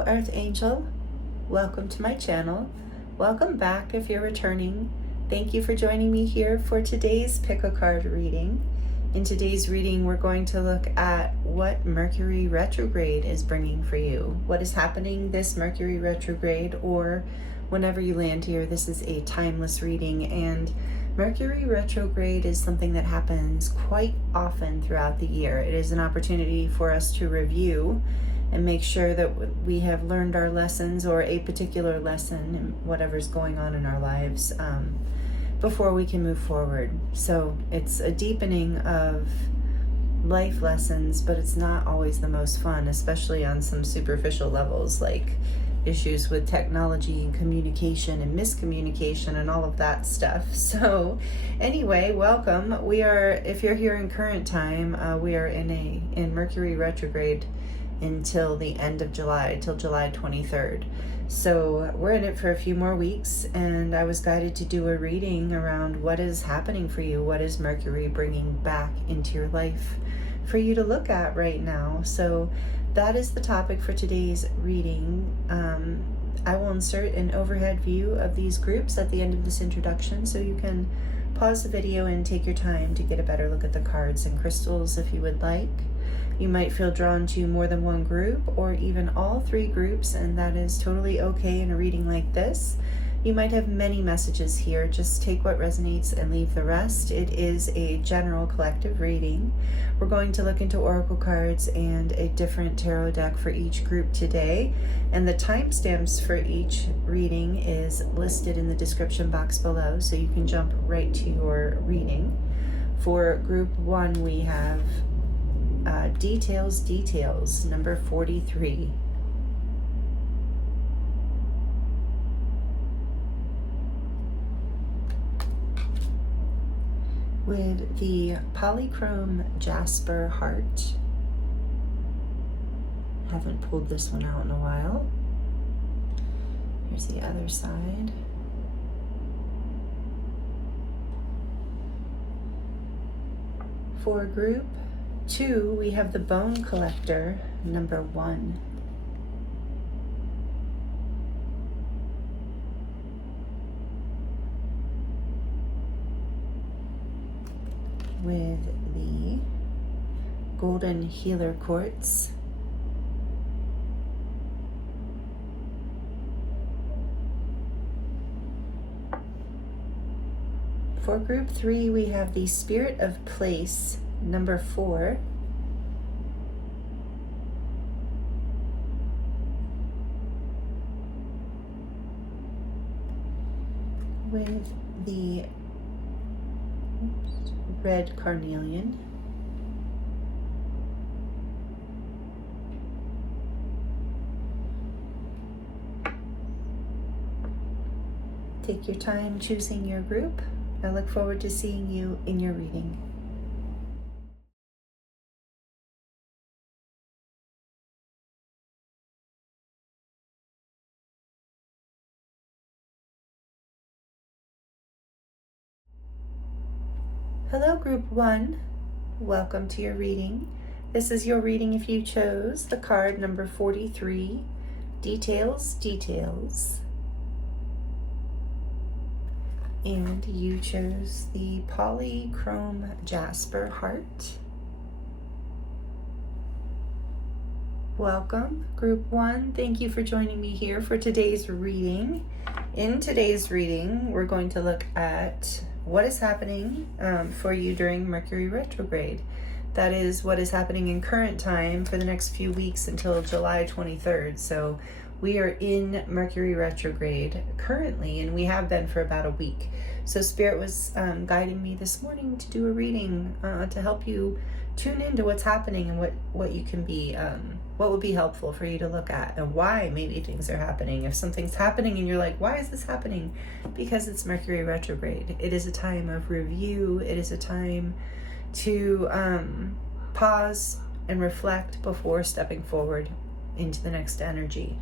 Hello, Earth Angel. Welcome to my channel. Welcome back if you're returning. Thank you for joining me here for today's pick a card reading. In today's reading, we're going to look at what Mercury Retrograde is bringing for you. What is happening this Mercury Retrograde, or whenever you land here. This is a timeless reading, and Mercury Retrograde is something that happens quite often throughout the year. It is an opportunity for us to review and make sure that we have learned our lessons, or a particular lesson in whatever's going on in our lives, before we can move forward. So it's a deepening of life lessons, but it's not always the most fun, especially on some superficial levels, like issues with technology and communication and miscommunication and all of that stuff. So anyway, welcome. If you're here in current time, we are in Mercury Retrograde until the end of July, till July 23rd. So we're in it for a few more weeks, and I was guided to do a reading around what is happening for you. What is Mercury bringing back into your life for you to look at right now? So that is the topic for today's reading. I will insert an overhead view of these groups at the end of this introduction, so you can pause the video and take your time to get a better look at the cards and crystals if you would like. You might feel drawn to more than one group, or even all three groups, and that is totally okay in a reading like this. You might have many messages here. Just take what resonates and leave the rest. It is a general collective reading. We're going to look into oracle cards and a different tarot deck for each group today, and the timestamps for each reading is listed in the description box below, so you can jump right to your reading. For group 1, we have details, number 43. With the Polychrome Jasper heart. Haven't pulled this one out in a while. Here's the other side. For group 2, we have the Bone Collector, number 1. With the Golden Healer Quartz. For group 3, we have the Spirit of Place, number 4. With the red Carnelian. Take your time choosing your group. I look forward to seeing you in your reading. Hello, group 1. Welcome to your reading. This is your reading if you chose the card number 43, details. And you chose the Polychrome Jasper heart. Welcome, group 1. Thank you for joining me here for today's reading. In today's reading, we're going to look at what is happening for you during Mercury Retrograde. That is what is happening in current time for the next few weeks until July 23rd. So we are in Mercury Retrograde currently, and we have been for about a week. So Spirit was guiding me this morning to do a reading to help you tune into what's happening and what you can be, what would be helpful for you to look at, and why maybe things are happening. If something's happening and you're like, why is this happening? Because it's Mercury Retrograde. It is a time of review. It is a time to pause and reflect before stepping forward into the next energy.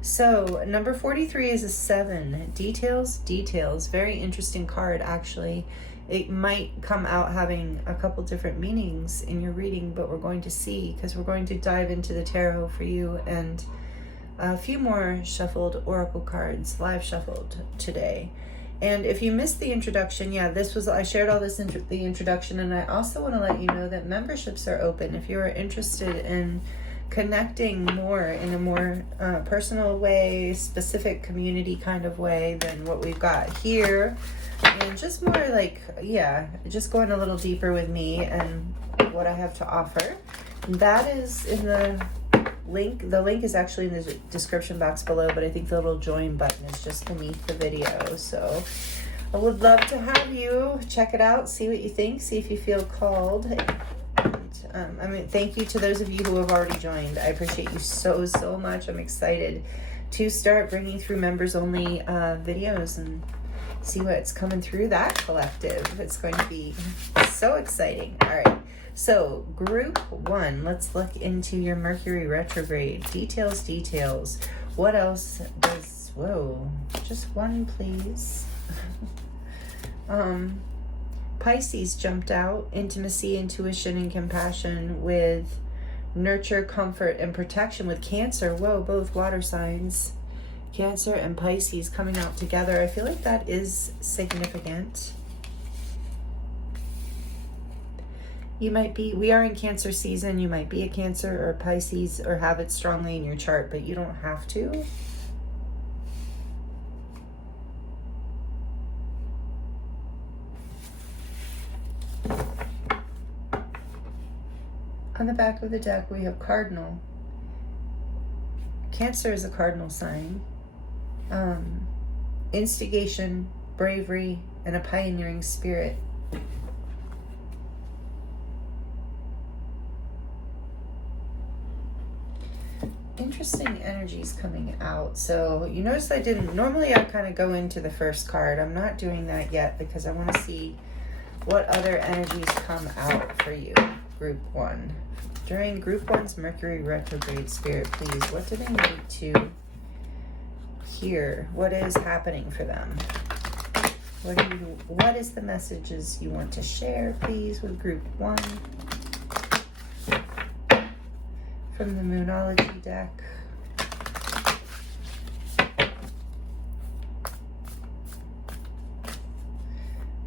So number 43 is a 7. Details. Very interesting card, actually. It might come out having a couple different meanings in your reading, but we're going to see, because we're going to dive into the tarot for you and a few more shuffled oracle cards, live shuffled today. And if you missed the introduction, yeah, I shared all this in the introduction, and I also want to let you know that memberships are open. If you are interested in connecting more in a more personal way, specific community kind of way than what we've got here, and just more like, yeah, just going a little deeper with me and what I have to offer, that is in the link. The link is actually in the description box below, but I think the little join button is just beneath the video. So I would love to have you check it out, see what you think, see if you feel called. And, thank you to those of you who have already joined. I appreciate you so, so much. I'm excited to start bringing through members only videos and see what's coming through that collective. It's going to be so exciting. All right. So group 1, let's look into your Mercury retrograde. Details. What else does, whoa, just one, please. Pisces jumped out. Intimacy, intuition, and compassion with nurture, comfort, and protection with Cancer. Whoa, both water signs. Cancer and Pisces coming out together. I feel like that is significant. We are in Cancer season. You might be a Cancer or a Pisces or have it strongly in your chart, but you don't have to. On the back of the deck, we have Cardinal. Cancer is a cardinal sign. Instigation, bravery, and a pioneering spirit. Interesting energies coming out. So you notice normally I kind of go into the first card. I'm not doing that yet because I want to see what other energies come out for you. Group 1. During Group 1's Mercury retrograde, Spirit, please, what do they need to hear? What is happening for them? What is the messages you want to share, please, with Group 1? From the Moonology deck.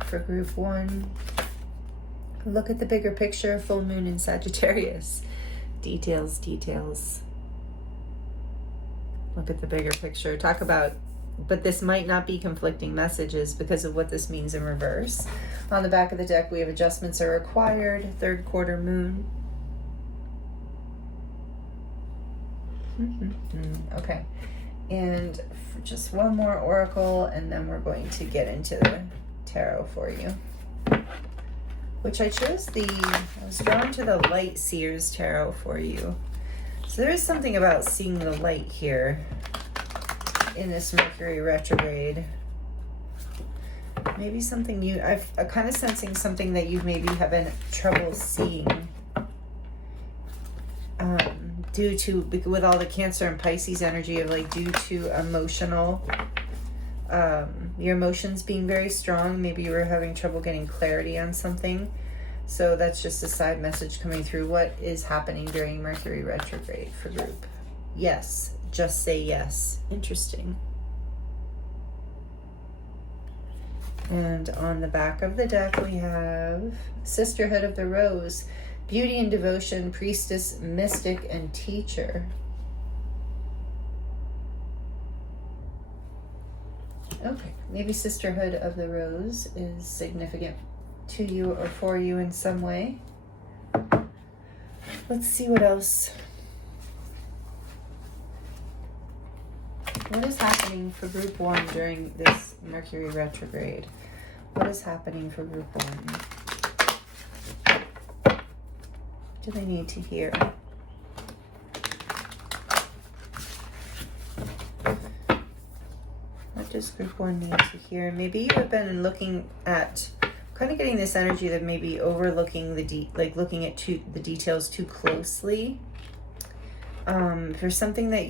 For Group 1, look at the bigger picture, full moon in Sagittarius. Details. Look at the bigger picture. Talk about, but this might not be conflicting messages because of what this means in reverse. On the back of the deck, we have adjustments are required, 3rd quarter moon. Okay, and for just one more oracle, and then we're going to get into the tarot for you, which I was drawn to the Light Seers Tarot for you. So there is something about seeing the light here in this Mercury retrograde. Maybe something I'm kind of sensing something that you maybe have been trouble seeing. With all the Cancer and Pisces energy of due to emotional, your emotions being very strong. Maybe you were having trouble getting clarity on something. So that's just a side message coming through. What is happening during Mercury retrograde for group? Yes. Just say yes. Interesting. And on the back of the deck, we have Sisterhood of the Rose. Beauty and devotion, priestess, mystic, and teacher. Okay, maybe Sisterhood of the Rose is significant to you or for you in some way. Let's see what else. What is happening for Group 1 during this Mercury retrograde? What is happening for Group 1? Do they need to hear? What does Group 1 need to hear? Maybe you have been looking at, kind of getting this energy that maybe overlooking looking at the details too closely. For something that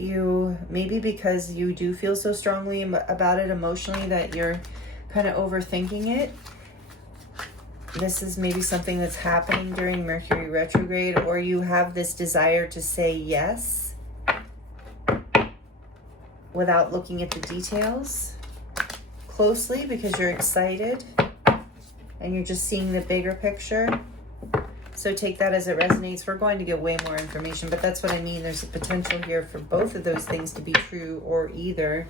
maybe because you do feel so strongly about it emotionally that you're kind of overthinking it. This is maybe something that's happening during Mercury retrograde, or you have this desire to say yes. without looking at the details closely because you're excited and you're just seeing the bigger picture. So take that as it resonates. We're going to get way more information, but that's what I mean. There's a potential here for both of those things to be true or either.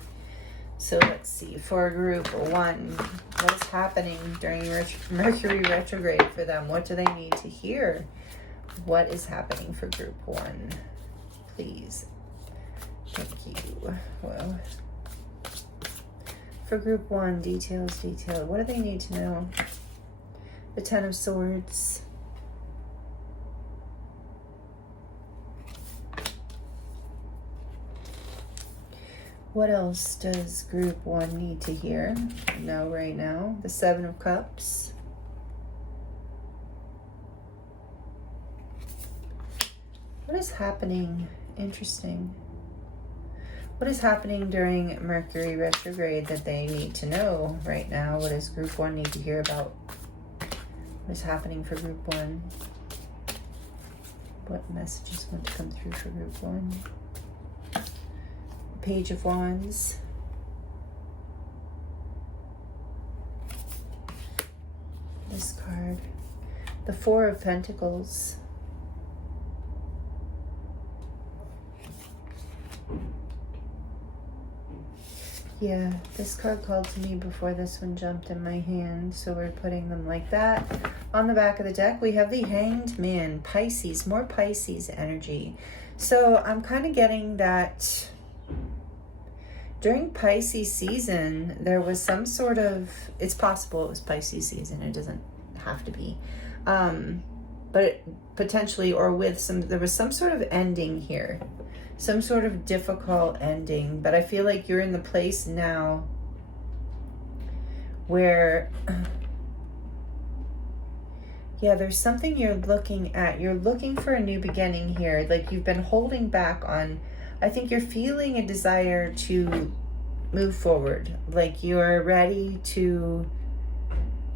So let's see, for group 1, what is happening during Mercury retrograde for them? What do they need to hear? What is happening for group 1? Please. Thank you. Well, for group 1, details. What do they need to know? The Ten of Swords. What else does group 1 need to hear? No, right now. The Seven of Cups. What is happening? Interesting. What is happening during Mercury retrograde that they need to know right now? What does group 1 need to hear about? What is happening for group 1? What messages want to come through for group 1? Page of Wands. This card. The Four of Pentacles. Yeah, this card called to me before this one jumped in my hand, so we're putting them like that. On the back of the deck, we have the Hanged Man, Pisces, more Pisces energy. So I'm kind of getting that during Pisces season, there was some sort of, it's possible it was Pisces season, it doesn't have to be, but potentially, or with some, there was some sort of ending here. Some sort of difficult ending, but I feel like you're in the place now where, yeah, there's something you're looking at. You're looking for a new beginning here. Like you've been holding back on, I think you're feeling a desire to move forward. Like you're ready to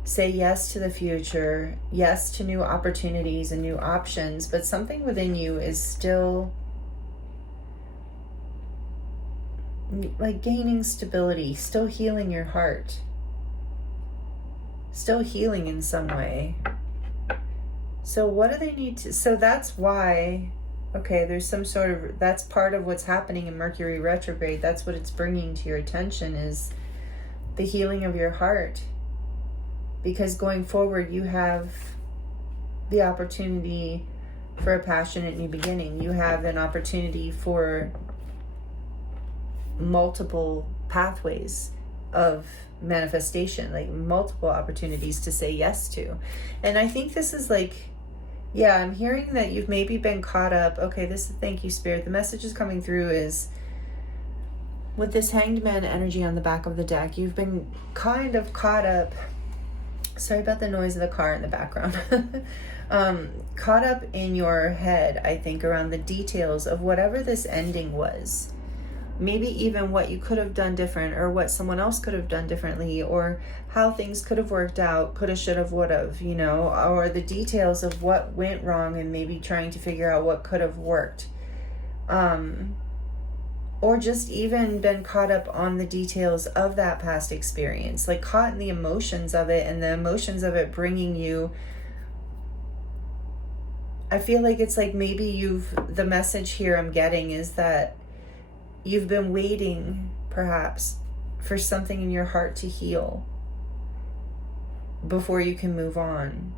say yes to the future, yes to new opportunities and new options, but something within you is still like gaining stability, still healing your heart, still healing in some way. So what do they need to, so that's why, okay, there's some sort of, that's part of what's happening in Mercury retrograde. That's what it's bringing to your attention, is the healing of your heart. Because going forward, you have the opportunity for a passionate new beginning. You have an opportunity for multiple pathways of manifestation, like multiple opportunities to say yes to. And I think this is like, yeah, I'm hearing that you've maybe been caught up. Okay, this is, thank you, Spirit. The message is coming through is with this Hanged Man energy on the back of the deck, you've been kind of caught up. Sorry about the noise of the car in the background. Caught up in your head, I think, around the details of whatever this ending was. Maybe even what you could have done different, or what someone else could have done differently, or how things could have worked out, could have, should have, would have, you know, or the details of what went wrong and maybe trying to figure out what could have worked. Or just even been caught up on the details of that past experience, like caught in the emotions of it, and the emotions of it bringing you, I feel like it's like maybe the message here I'm getting is that you've been waiting, perhaps, for something in your heart to heal before you can move on.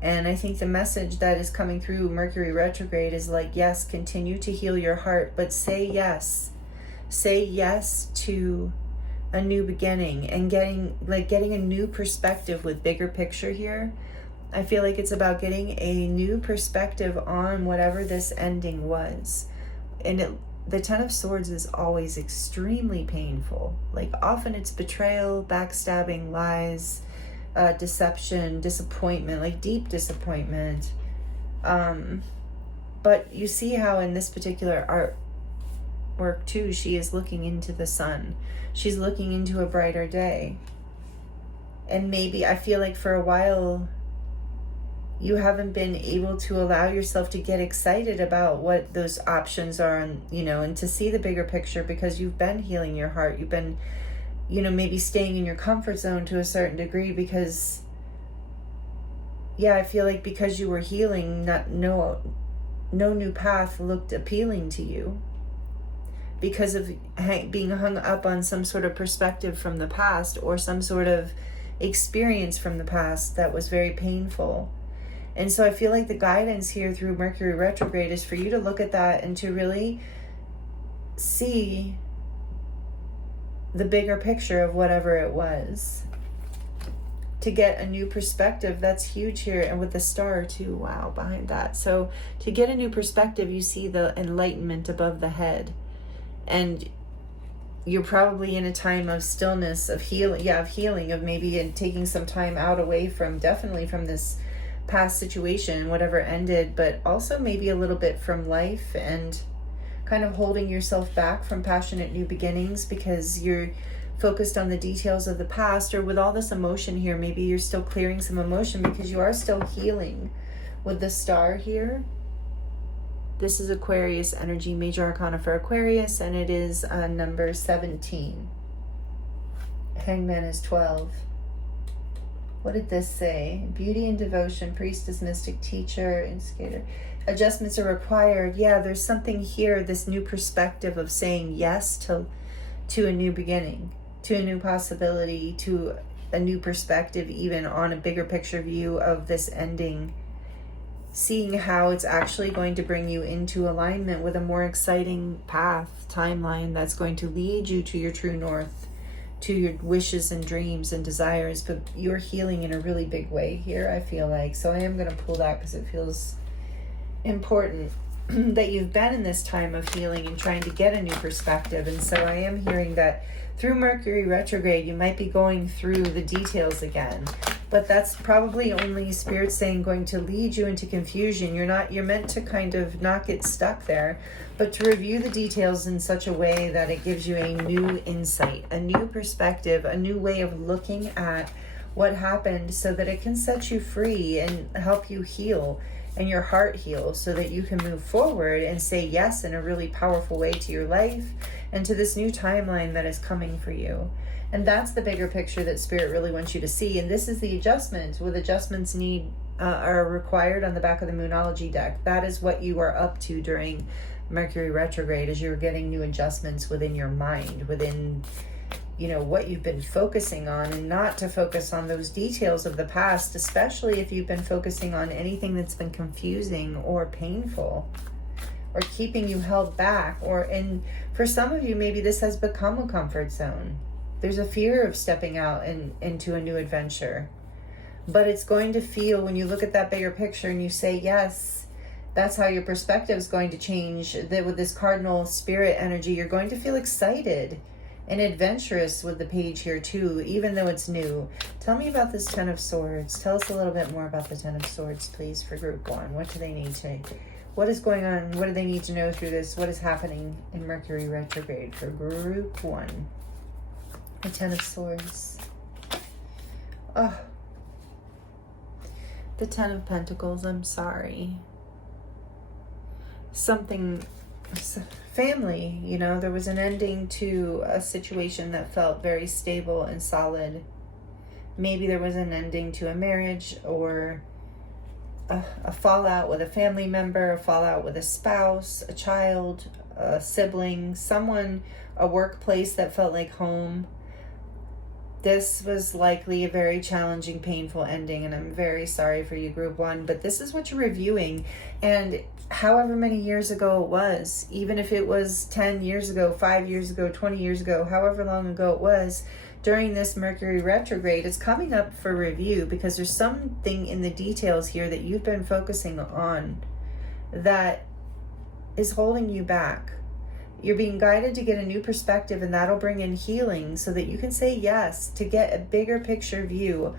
And I think the message that is coming through Mercury retrograde is like, yes, continue to heal your heart, but say yes. Say yes to a new beginning and getting a new perspective with bigger picture here. I feel like it's about getting a new perspective on whatever this ending was. And the Ten of Swords is always extremely painful. Like often it's betrayal, backstabbing, lies, deception, disappointment, like deep disappointment. But you see how in this particular artwork too, she is looking into the sun. She's looking into a brighter day. And maybe I feel like for a while you haven't been able to allow yourself to get excited about what those options are, and and to see the bigger picture, because you've been healing your heart. You've been maybe staying in your comfort zone to a certain degree, because I feel like because you were healing, no new path looked appealing to you, because of being hung up on some sort of perspective from the past, or some sort of experience from the past that was very painful. And so I feel like the guidance here through Mercury retrograde is for you to look at that and to really see the bigger picture of whatever it was, to get a new perspective. That's huge here, and with the star too, wow, behind that. So to get a new perspective, you see the enlightenment above the head, and you're probably in a time of stillness, of healing, of maybe taking some time out away from, definitely from this past situation, whatever ended, but also maybe a little bit from life, and kind of holding yourself back from passionate new beginnings because you're focused on the details of the past. Or with all this emotion here, maybe you're still clearing some emotion because you are still healing with the star here. This is Aquarius energy, major arcana for Aquarius, and it is number 17. Hangman is 12. What did this say? Beauty and devotion, priestess, mystic, teacher, instigator. Adjustments are required. Yeah, there's something here, this new perspective of saying yes to a new beginning, to a new possibility, to a new perspective, even on a bigger picture view of this ending. Seeing how it's actually going to bring you into alignment with a more exciting path, timeline that's going to lead you to your true north, to your wishes and dreams and desires. But you're healing in a really big way here, I feel like. So I am going to pull that because it feels important that you've been in this time of healing and trying to get a new perspective. And so I am hearing that through Mercury retrograde, you might be going through the details again, but that's probably only Spirit saying going to lead you into confusion. You're meant to kind of not get stuck there, but to review the details in such a way that it gives you a new insight, a new perspective, a new way of looking at what happened, so that it can set you free and help you heal and your heart heal, so that you can move forward and say yes in a really powerful way to your life and to this new timeline that is coming for you. And that's the bigger picture that Spirit really wants you to see. And this is the adjustments, with adjustments are required on the back of the Moonology deck. That is what you are up to during Mercury retrograde, as you're getting new adjustments within your mind, within what you've been focusing on, and not to focus on those details of the past, especially if you've been focusing on anything that's been confusing or painful or keeping you held back. And for some of you, maybe this has become a comfort zone. There's a fear of stepping out into a new adventure, but it's going to feel, when you look at that bigger picture and you say yes, that's how your perspective is going to change. That with this cardinal spirit energy, you're going to feel excited and adventurous with the page here too, even though it's new. Tell me about this Ten of Swords. Tell us a little bit more about the Ten of Swords, please, for group one. What do they need to, what is going on? What do they need to know through this? What is happening in Mercury retrograde for group one? The Ten of Swords. Oh, the Ten of Pentacles. I'm sorry. Family, there was an ending to a situation that felt very stable and solid. Maybe there was an ending to a marriage, or a fallout with a family member, a fallout with a spouse, a child, a sibling, someone, a workplace that felt like home. This was likely a very challenging, painful ending, and I'm very sorry for you, group one, but this is what you're reviewing. And however many years ago it was, even if it was 10 years ago, 5 years ago, 20 years ago, however long ago it was, during this Mercury retrograde, it's coming up for review, because there's something in the details here that you've been focusing on that is holding you back. You're being guided to get a new perspective, and that'll bring in healing so that you can say yes, to get a bigger picture view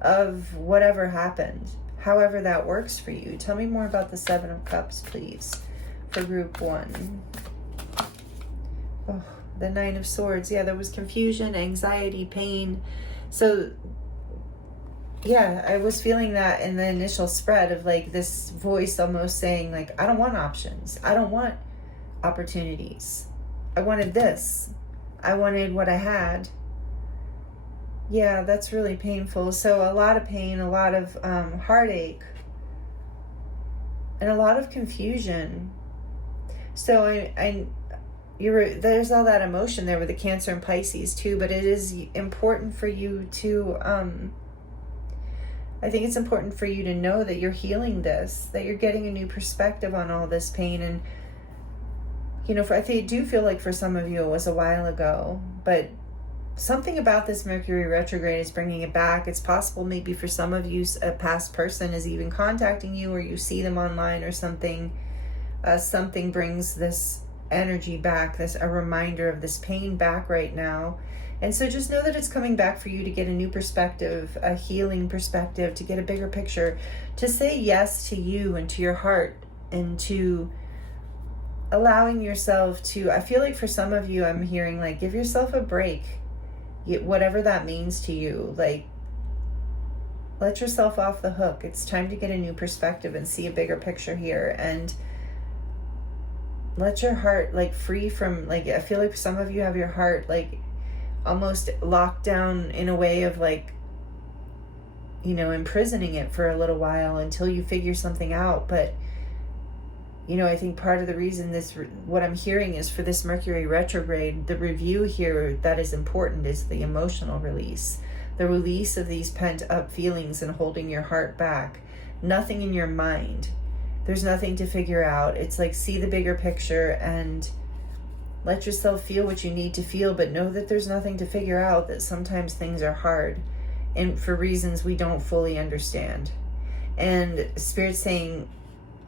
of whatever happened, however that works for you. Tell me more about the Seven of Cups, please, for group one. Oh, the Nine of Swords. Yeah, there was confusion, anxiety, pain. So yeah, I was feeling that in the initial spread of like this voice almost saying like, I don't want options. I don't want opportunities. I wanted this. I wanted what I had. Yeah, that's really painful. So a lot of pain, a lot of heartache, and a lot of confusion. So there's all that emotion there with the Cancer and Pisces too, but it is important for you to, I think it's important for you to know that you're healing this, that you're getting a new perspective on all this pain. And, you know, I do feel like for some of you it was a while ago, but something about this Mercury retrograde is bringing it back. It's possible maybe for some of you a past person is even contacting you, or you see them online or something. Something brings this energy back, a reminder of this pain back right now. And so just know that it's coming back for you to get a new perspective, a healing perspective, to get a bigger picture, to say yes to you and to your heart, and to allowing yourself to, I feel like for some of you, I'm hearing like, give yourself a break. Whatever that means to you, like, let yourself off the hook. It's time to get a new perspective and see a bigger picture here, and let your heart like free from, like, I feel like some of you have your heart like almost locked down in a way of like, you know, imprisoning it for a little while until you figure something out. But you know, I think part of the reason what I'm hearing is for this Mercury retrograde, the review here that is important is the emotional release. The release of these pent up feelings and holding your heart back. Nothing in your mind. There's nothing to figure out. It's like, see the bigger picture and let yourself feel what you need to feel, but know that there's nothing to figure out, that sometimes things are hard and for reasons we don't fully understand. And Spirit's saying,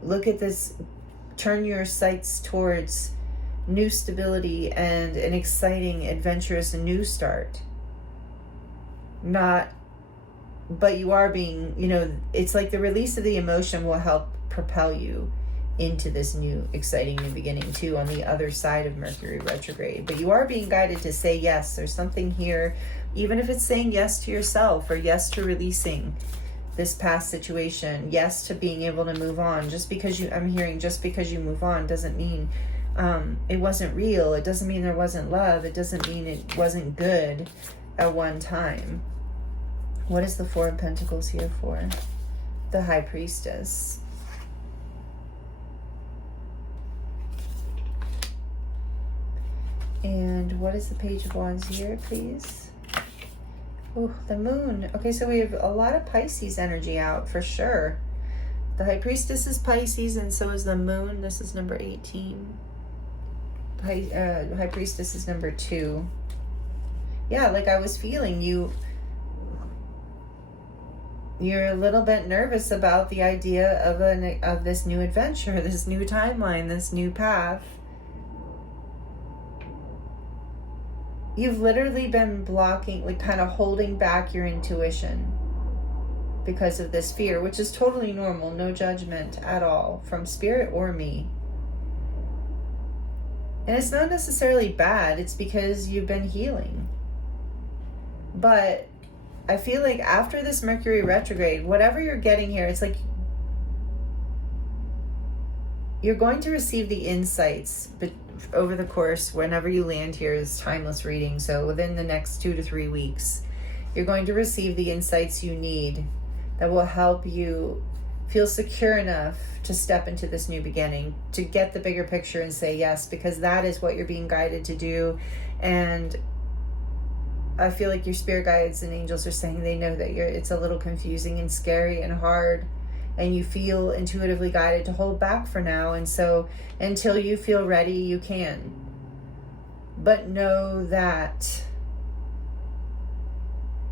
look at this. Turn your sights towards new stability and an exciting, adventurous new start. But you are being, you know, it's like the release of the emotion will help propel you into this new, exciting new beginning too, on the other side of Mercury retrograde. But you are being guided to say yes. There's something here, even if it's saying yes to yourself, or yes to releasing this past situation, yes to being able to move on. Just because you move on doesn't mean it wasn't real. It doesn't mean there wasn't love. It doesn't mean it wasn't good at one time. What is the Four of Pentacles here for? The High Priestess. And what is the Page of Wands here, please? Oh, the Moon. Okay, so we have a lot of Pisces energy out for sure. The High Priestess is Pisces, and so is the Moon. This is number 18. High Priestess is number 2. Yeah, like I was feeling you're a little bit nervous about the idea of this new adventure, this new timeline, this new path. You've literally been blocking, like kind of holding back your intuition because of this fear, which is totally normal, no judgment at all from Spirit or me. And it's not necessarily bad, it's because you've been healing. But I feel like after this Mercury retrograde, whatever you're getting here, it's like you're going to receive the insights over the course, whenever you land here is timeless reading. So within the next 2 to 3 weeks, you're going to receive the insights you need that will help you feel secure enough to step into this new beginning, to get the bigger picture and say yes, because that is what you're being guided to do. And I feel like your spirit guides and angels are saying they know that it's a little confusing and scary and hard, and you feel intuitively guided to hold back for now. And so until you feel ready, you can. But know that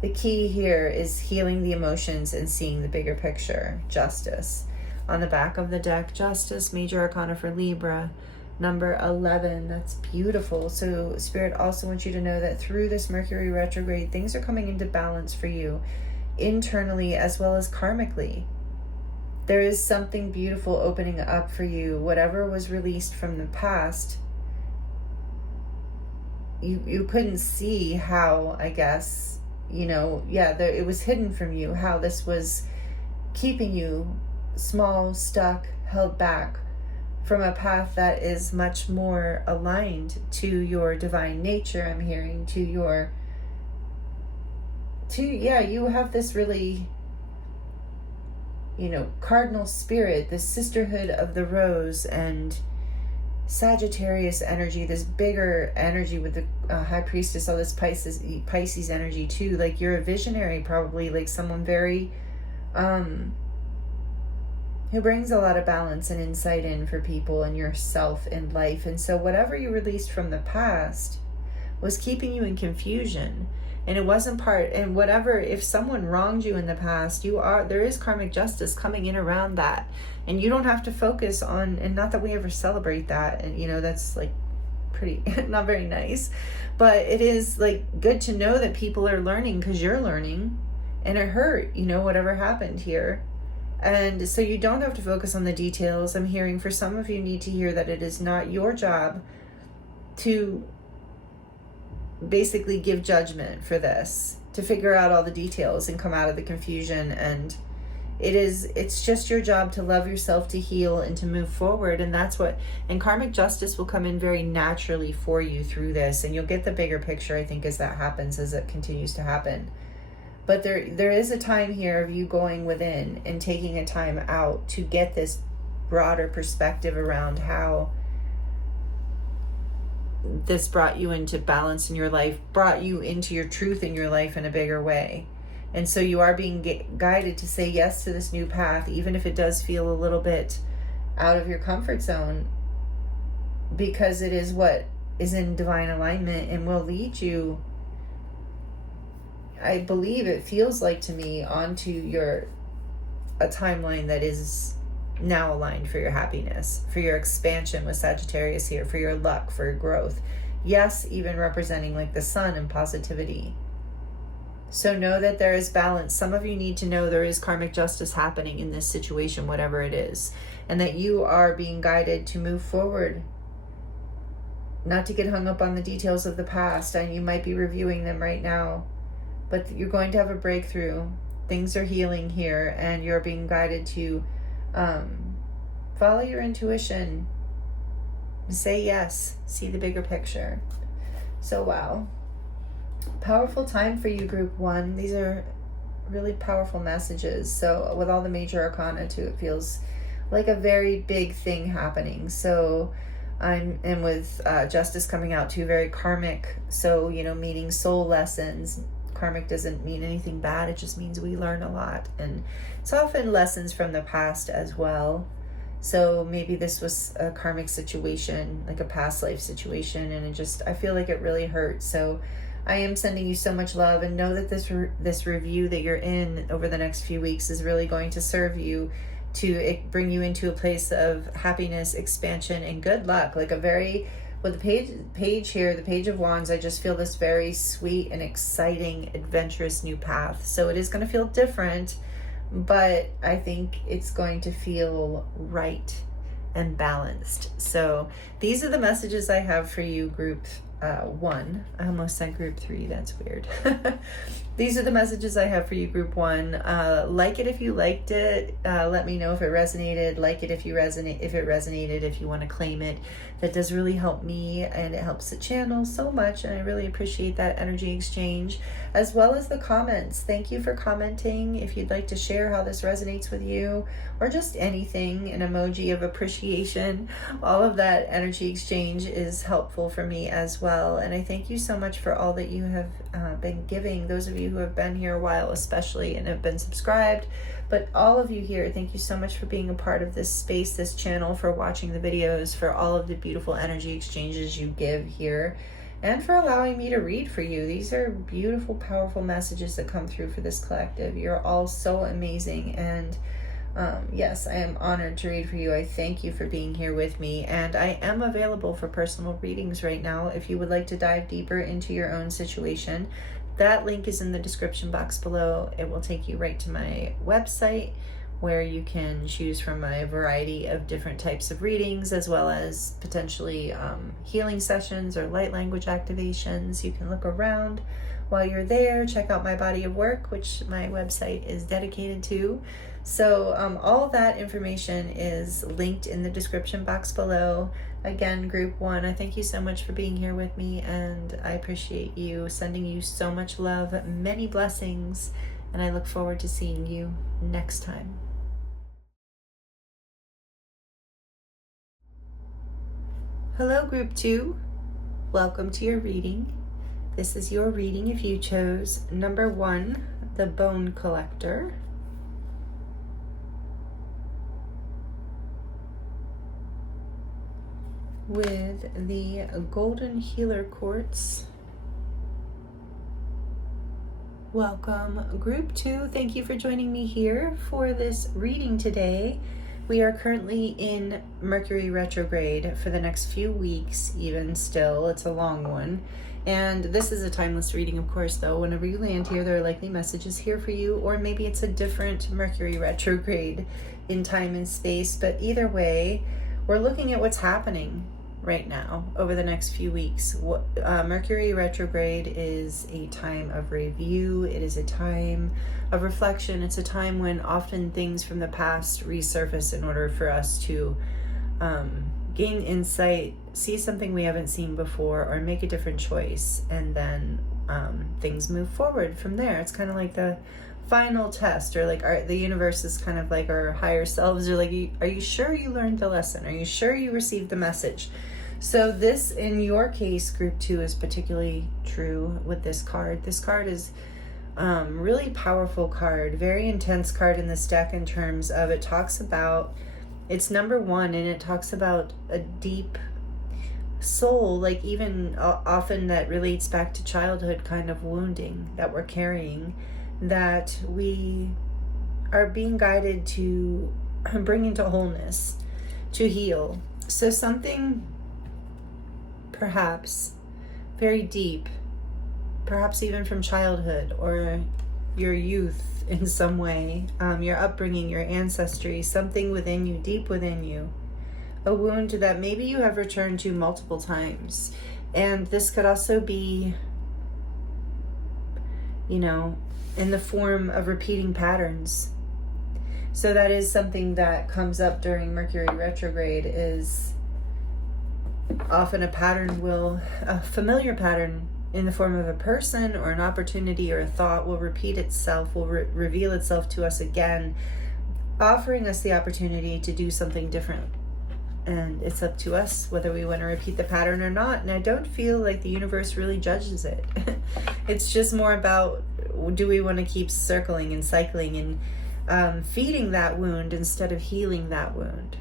the key here is healing the emotions and seeing the bigger picture. Justice. On the back of the deck, Justice, Major Arcana for Libra, number 11. That's beautiful. So Spirit also wants you to know that through this Mercury retrograde, things are coming into balance for you, internally as well as karmically. There is something beautiful opening up for you. Whatever was released from the past, you couldn't see how, I guess, it was hidden from you, how this was keeping you small, stuck, held back from a path that is much more aligned to your divine nature. I'm hearing you have this really, cardinal spirit, this sisterhood of the rose and Sagittarius energy, this bigger energy with the high priestess, all this Pisces energy too. Like, you're a visionary, probably, like someone very who brings a lot of balance and insight in for people and yourself in life. And so whatever you released from the past was keeping you in confusion, and it wasn't and whatever, if someone wronged you in the past, there is karmic justice coming in around that. And you don't have to focus on, and not that we ever celebrate that, and that's like pretty not very nice, but it is like good to know that people are learning, because you're learning, and it hurt, whatever happened here. And so you don't have to focus on the details. I'm hearing for some of you need to hear that it is not your job to basically give judgment for this, to figure out all the details and come out of the confusion. And it's just your job to love yourself, to heal, and to move forward. And and karmic justice will come in very naturally for you through this, and you'll get the bigger picture, I think, as that happens, as it continues to happen. But there is a time here of you going within and taking a time out to get this broader perspective around how this brought you into balance in your life, brought you into your truth in your life in a bigger way. And so you are being guided to say yes to this new path, even if it does feel a little bit out of your comfort zone, because it is what is in divine alignment and will lead you, I believe it feels like to me, onto a timeline that is now aligned for your happiness, for your expansion with Sagittarius here, for your luck, for your growth. Yes, even representing like the sun and positivity. So know that there is balance. Some of you need to know there is karmic justice happening in this situation, whatever it is, and that you are being guided to move forward, not to get hung up on the details of the past. And you might be reviewing them right now, but you're going to have a breakthrough. Things are healing here, and you're being guided to follow your intuition, say yes, see the bigger picture. So wow, powerful time for you, group 1. These are really powerful messages. So with all the major arcana too, it feels like a very big thing happening. So and with justice coming out too, very karmic. So meaning soul lessons. Karmic doesn't mean anything bad, it just means we learn a lot, and it's often lessons from the past as well. So maybe this was a karmic situation, like a past life situation, and I feel like it really hurt. So I am sending you so much love, and know that this review that you're in over the next few weeks is really going to serve you, to bring you into a place of happiness, expansion, and good luck. Like with the page here, the Page of Wands, I just feel this very sweet and exciting, adventurous new path. So it is going to feel different, but I think it's going to feel right and balanced. So these are the messages I have for you, group 1. I almost said group 3. That's weird. These are the messages I have for you, group 1. Like it if you liked it. Let me know if it resonated. Like it if it resonated, if you want to claim it. That does really help me, and it helps the channel so much, and I really appreciate that energy exchange, as well as the comments. Thank you for commenting. If you'd like to share how this resonates with you, or just anything, an emoji of appreciation, all of that energy exchange is helpful for me as well. And I thank you so much for all that you have been giving, those of you who have been here a while especially and have been subscribed. But all of you here, thank you so much for being a part of this space, this channel, for watching the videos, for all of the beautiful energy exchanges you give here, and for allowing me to read for you. These are beautiful, powerful messages that come through for this collective. You're all so amazing, and yes, I am honored to read for you. I thank you for being here with me, and I am available for personal readings right now if you would like to dive deeper into your own situation. That link is in the description box below. It will take you right to my website, where you can choose from a variety of different types of readings, as well as potentially healing sessions or light language activations. You can look around while you're there, check out my body of work, which my website is dedicated to. So all of that information is linked in the description box below. Again, group 1, I thank you so much for being here with me, and I appreciate you, sending you so much love, many blessings, and I look forward to seeing you next time. Hello, group 2. Welcome to your reading. This is your reading if you chose number 1, the Bone Collector. With the Golden Healer Quartz. Welcome, group 2. Thank you for joining me here for this reading today. We are currently in Mercury Retrograde for the next few weeks, even still. It's a long one. And this is a timeless reading, of course, though. Whenever you land here, there are likely messages here for you, or maybe it's a different Mercury Retrograde in time and space. But either way, we're looking at what's happening right now over the next few weeks. Mercury Retrograde is a time of review. It is a time of reflection. It's a time when often things from the past resurface in order for us to gain insight, see something we haven't seen before, or make a different choice, and then things move forward from there. It's kind of like the final test, or like the universe is kind of like our higher selves are like, are you sure you learned the lesson? Are you sure you received the message? So this, in your case, group 2, is particularly true with this card. This card is really powerful card, very intense card in this deck in terms of it talks about, it's number 1, and it talks about a deep soul, like even often that relates back to childhood kind of wounding that we're carrying, that we are being guided to bring into wholeness, to heal. So something perhaps very deep, perhaps even from childhood or your youth in some way, your upbringing, your ancestry, something within you, deep within you, a wound that maybe you have returned to multiple times. And this could also be, you know, in the form of repeating patterns. So that is something that comes up during Mercury retrograde, is often a familiar pattern in the form of a person or an opportunity or a thought will repeat itself, will reveal itself to us again, offering us the opportunity to do something different. And it's up to us whether we want to repeat the pattern or not. And I don't feel like the universe really judges it. It's just more about, do we want to keep circling and cycling and feeding that wound instead of healing that wound?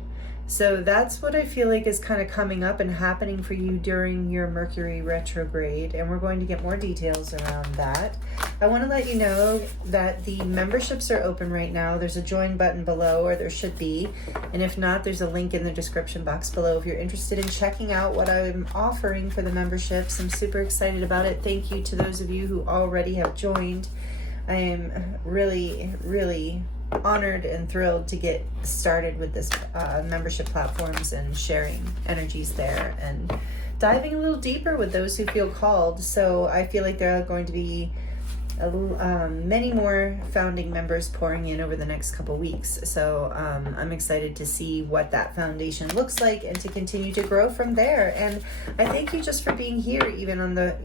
So that's what I feel like is kind of coming up and happening for you during your Mercury retrograde. And we're going to get more details around that. I want to let you know that the memberships are open right now. There's a join button below, or there should be. And if not, there's a link in the description box below if you're interested in checking out what I'm offering for the memberships. I'm super excited about it. Thank you to those of you who already have joined. I am really, really honored and thrilled to get started with this membership platforms and sharing energies there and diving a little deeper with those who feel called. So I feel like there are going to be many more founding members pouring in over the next couple weeks. So I'm excited to see what that foundation looks like and to continue to grow from there. And I thank you just for being here, even on the,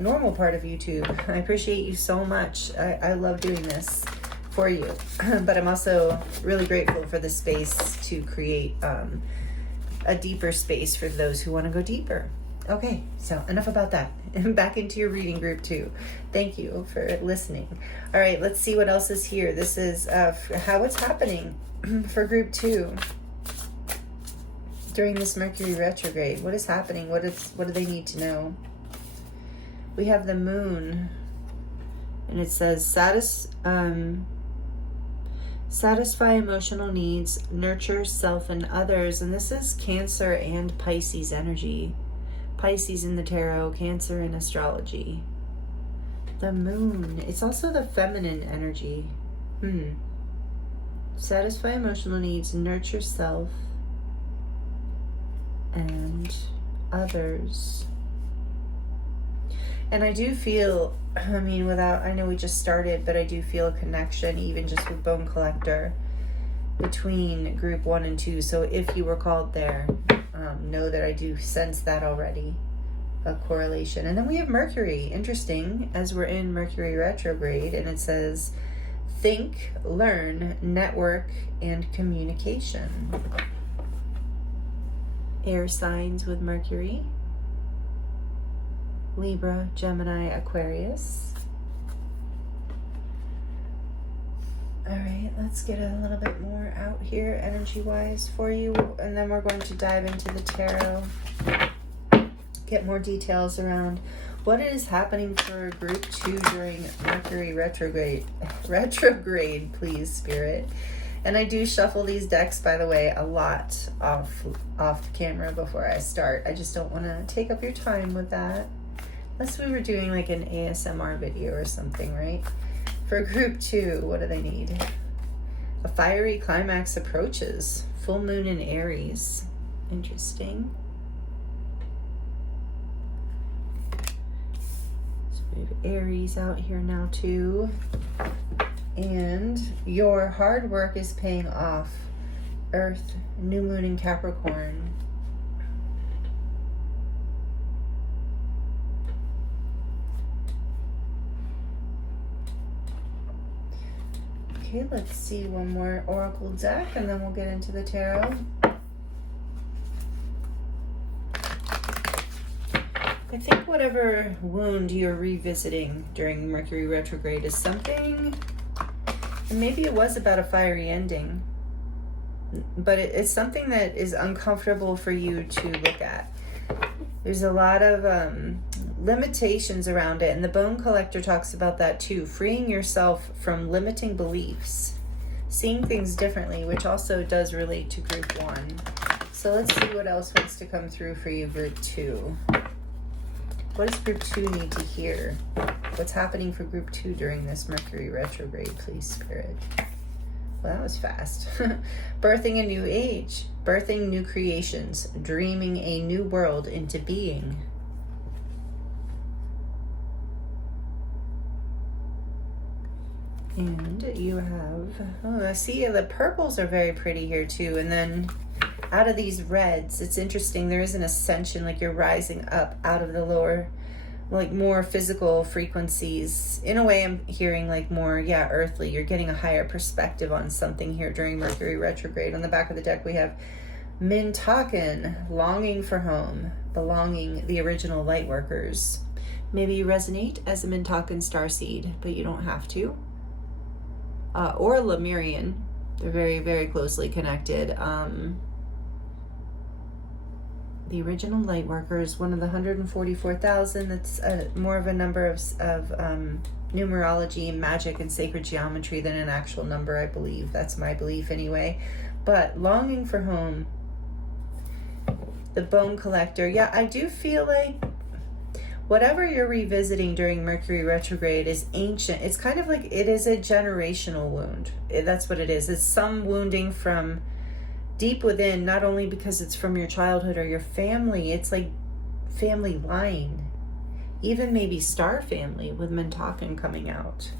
normal part of YouTube. I appreciate you so much. I love doing this for you, but I'm also really grateful for the space to create a deeper space for those who want to go deeper. Okay, so enough about that. Back into your reading, group 2. Thank you for listening. All right, let's see what else is here. This is how it's happening for group 2 during this Mercury retrograde. What is happening? What do they need to know? We have the moon, and it says satisfy emotional needs, nurture self and others. And this is Cancer and Pisces energy. Pisces in the tarot, Cancer in astrology. The moon, it's also the feminine energy. Satisfy emotional needs, nurture self and others. And I do feel, I mean, I know we just started, but I do feel a connection, even just with Bone Collector, between group 1 and 2. So if you were called there, know that I do sense that already, a correlation. And then we have Mercury, interesting, as we're in Mercury retrograde, and it says think, learn, network, and communication. Air signs with Mercury: Libra, Gemini, Aquarius. All right, let's get a little bit more out here energy-wise for you, and then we're going to dive into the tarot, get more details around what is happening for group 2 during Mercury retrograde, please, Spirit. And I do shuffle these decks, by the way, a lot off camera before I start. I just don't want to take up your time with that. Unless we were doing like an ASMR video or something, right? For group 2, what do they need? A fiery climax approaches. Full moon in Aries. Interesting. So we have Aries out here now too. And your hard work is paying off. Earth, new moon in Capricorn. Okay, let's see one more oracle deck and then we'll get into the tarot. I think whatever wound you're revisiting during Mercury retrograde is something, and maybe it was about a fiery ending, but it's something that is uncomfortable for you to look at. There's a lot of limitations around it, and the Bone Collector talks about that too, freeing yourself from limiting beliefs, seeing things differently, which also does relate to group 1. So let's see what else wants to come through for you, group 2. What does group 2 need to hear? What's happening for group 2 during this Mercury retrograde, please, Spirit? Well, that was fast. Birthing a new age, birthing new creations, dreaming a new world into being. And you have, oh, I see the purples are very pretty here too. And then out of these reds, it's interesting, there is an ascension, like you're rising up out of the lower, like more physical frequencies. In a way, I'm hearing like more, yeah, earthly. You're getting a higher perspective on something here during Mercury retrograde. On the back of the deck, we have Mintaken, longing for home, belonging, the original light workers. Maybe you resonate as a Mintaken starseed, but you don't have to. Or Lemurian. They're very, very closely connected. The original light workers, one of the 144,000. That's more of a number of numerology and magic and sacred geometry than an actual number, I believe. That's my belief anyway. But longing for home, the Bone Collector. Yeah, I do feel like whatever you're revisiting during Mercury retrograde is ancient. It's kind of like it is a generational wound. That's what it is. It's some wounding from deep within, not only because it's from your childhood or your family, it's like family line, even maybe star family with Mintaken coming out.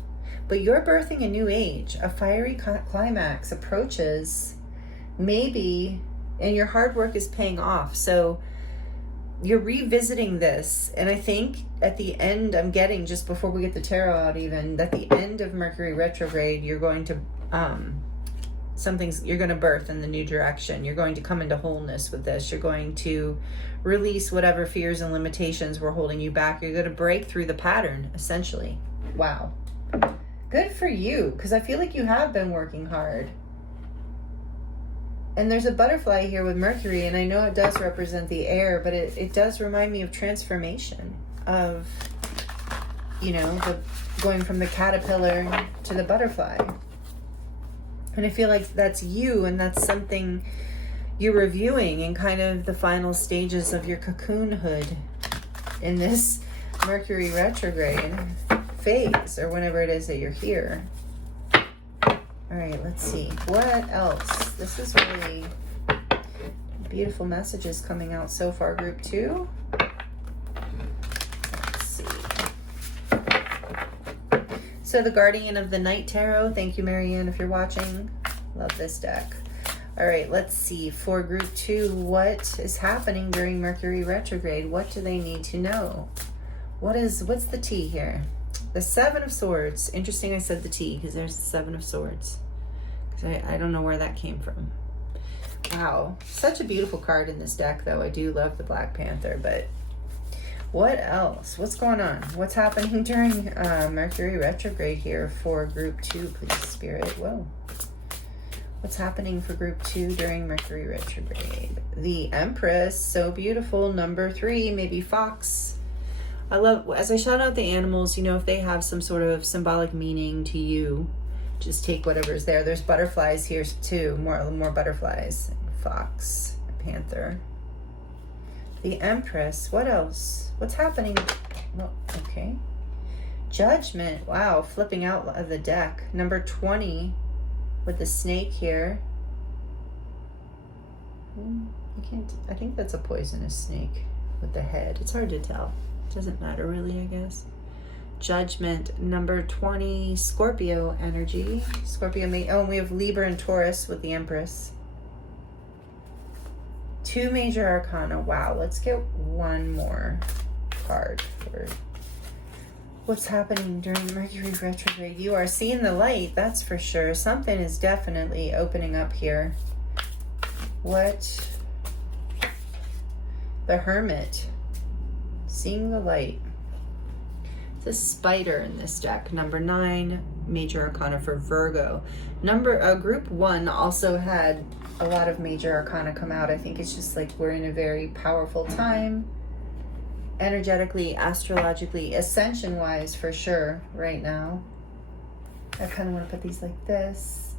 But you're birthing a new age, a fiery climax approaches, maybe, and your hard work is paying off. So you're revisiting this, and I think at the end, I'm getting, just before we get the tarot out even, at the end of Mercury retrograde, you're going to you're going to birth in the new direction. You're going to come into wholeness with this. You're going to release whatever fears and limitations were holding you back. You're going to break through the pattern, essentially. Wow. Good for you, because I feel like you have been working hard. And there's a butterfly here with Mercury, and I know it does represent the air, but it does remind me of transformation, of, you know, going from the caterpillar to the butterfly. And I feel like that's you, and that's something you're reviewing in kind of the final stages of your cocoonhood in this Mercury retrograde phase, or whenever it is that you're here. All right, let's see. What else? This is really beautiful messages coming out so far, group 2. Let's see. So the Guardian of the Night Tarot. Thank you, Marianne, if you're watching. Love this deck. All right, let's see. For group 2, what is happening during Mercury retrograde? What do they need to know? What's the tea here? The 7 of Swords. Interesting I said the tea because there's the 7 of Swords. Because I don't know where that came from. Wow. Such a beautiful card in this deck, though. I do love the Black Panther, but what else? What's going on? What's happening during Mercury retrograde here for group 2, please, Spirit? Whoa. What's happening for group 2 during Mercury retrograde? The Empress, so beautiful. Number 3, maybe Fox. I love, as I shout out the animals, you know, if they have some sort of symbolic meaning to you, just take whatever's there. There's butterflies here too, more butterflies. Fox, panther. The Empress, what else? What's happening? Well, okay. Judgment, wow, flipping out of the deck. Number 20 with the snake here. I think that's a poisonous snake with the head. It's hard to tell. Doesn't matter really, I guess. Judgment, number 20, Scorpio energy. Scorpio, and we have Libra and Taurus with the Empress. 2 major arcana. Wow, let's get one more card for what's happening during Mercury retrograde. You are seeing the light, that's for sure. Something is definitely opening up here. What? The Hermit. Seeing the light. The spider in this deck. Number 9, major arcana for Virgo. Group 1 also had a lot of major arcana come out. I think it's just like we're in a very powerful time, energetically, astrologically, ascension wise for sure right now. I kind of want to put these like this.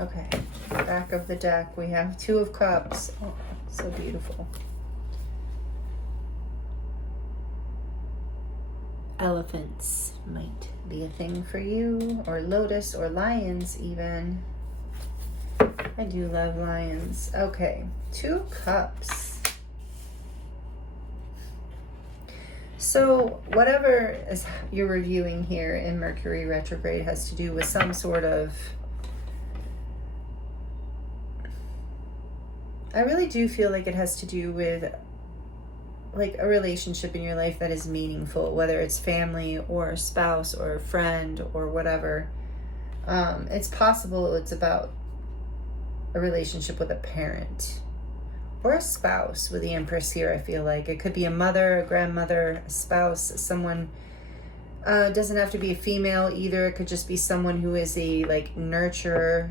Okay, back of the deck we have 2 of Cups. Oh, so beautiful. Elephants might be a thing for you, or lotus, or lions even. I do love lions. Okay, 2 Cups. So whatever is you're reviewing here in Mercury retrograde has to do with some sort of, I really do feel like it has to do with like a relationship in your life that is meaningful, whether it's family or a spouse or a friend or whatever. It's possible it's about a relationship with a parent or a spouse with the Empress here. I feel like it could be a mother, a grandmother, a spouse, someone. Doesn't have to be a female either. It could just be someone who is a like nurturer,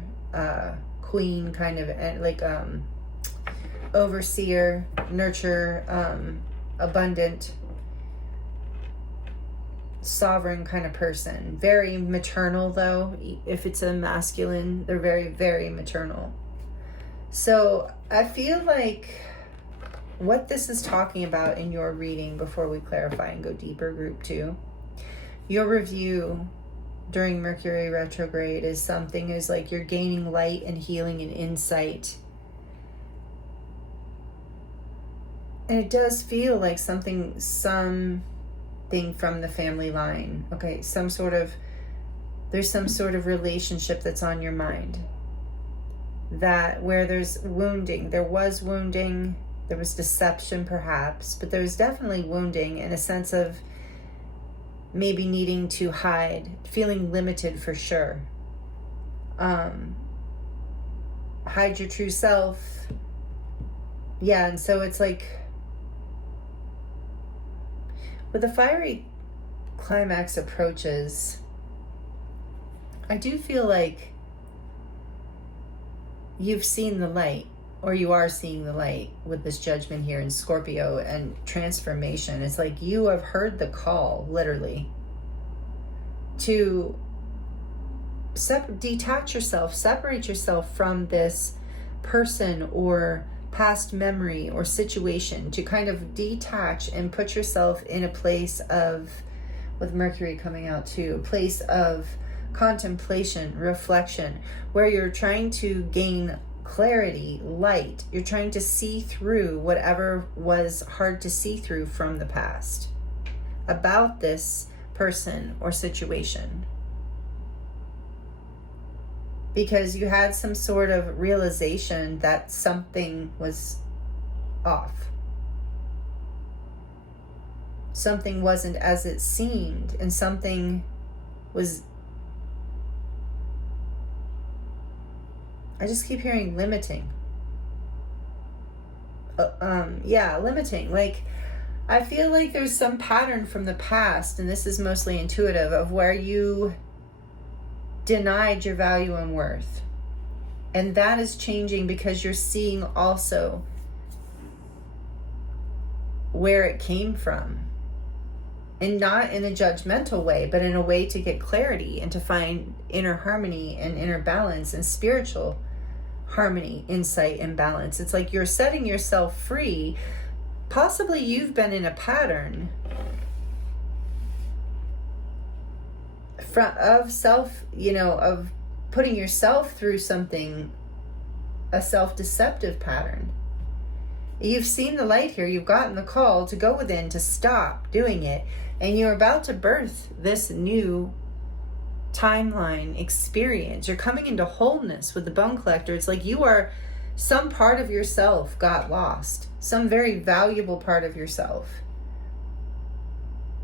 queen kind of, like overseer, nurture, abundant, sovereign kind of person. Very maternal though. If it's a masculine, they're very, very maternal. So I feel like what this is talking about in your reading, before we clarify and go deeper, group 2, your review during Mercury retrograde is something is like you're gaining light and healing and insight. And it does feel like something from the family line. Okay, there's some sort of relationship that's on your mind. That where there's wounding. There was wounding, there was deception perhaps, but there's definitely wounding in a sense of maybe needing to hide, feeling limited for sure. Hide your true self. Yeah, and so it's like, with the fiery climax approaches, I do feel like you've seen the light, or you are seeing the light with this Judgment here in Scorpio and transformation. It's like you have heard the call, literally, to detach yourself, separate yourself from this person or past memory or situation, to kind of detach and put yourself in a place of, with Mercury coming out too, a place of contemplation, reflection, where you're trying to gain clarity, light. You're trying to see through whatever was hard to see through from the past. about this person or situation. Because you had some sort of realization that something was off. Something wasn't as it seemed, and something was, I just keep hearing limiting. Limiting. Like, I feel like there's some pattern from the past, and this is mostly intuitive, of where you denied your value and worth. And that is changing because you're seeing also where it came from. And not in a judgmental way, but in a way to get clarity and to find inner harmony and inner balance and spiritual harmony, insight, and balance. It's like you're setting yourself free. Possibly you've been in a pattern of self, of putting yourself through something, a self-deceptive pattern. You've seen the light here. You've gotten the call to go within, to stop doing it. And you're about to birth this new timeline experience. You're coming into wholeness with the Bone Collector. It's like some part of yourself got lost. Some very valuable part of yourself.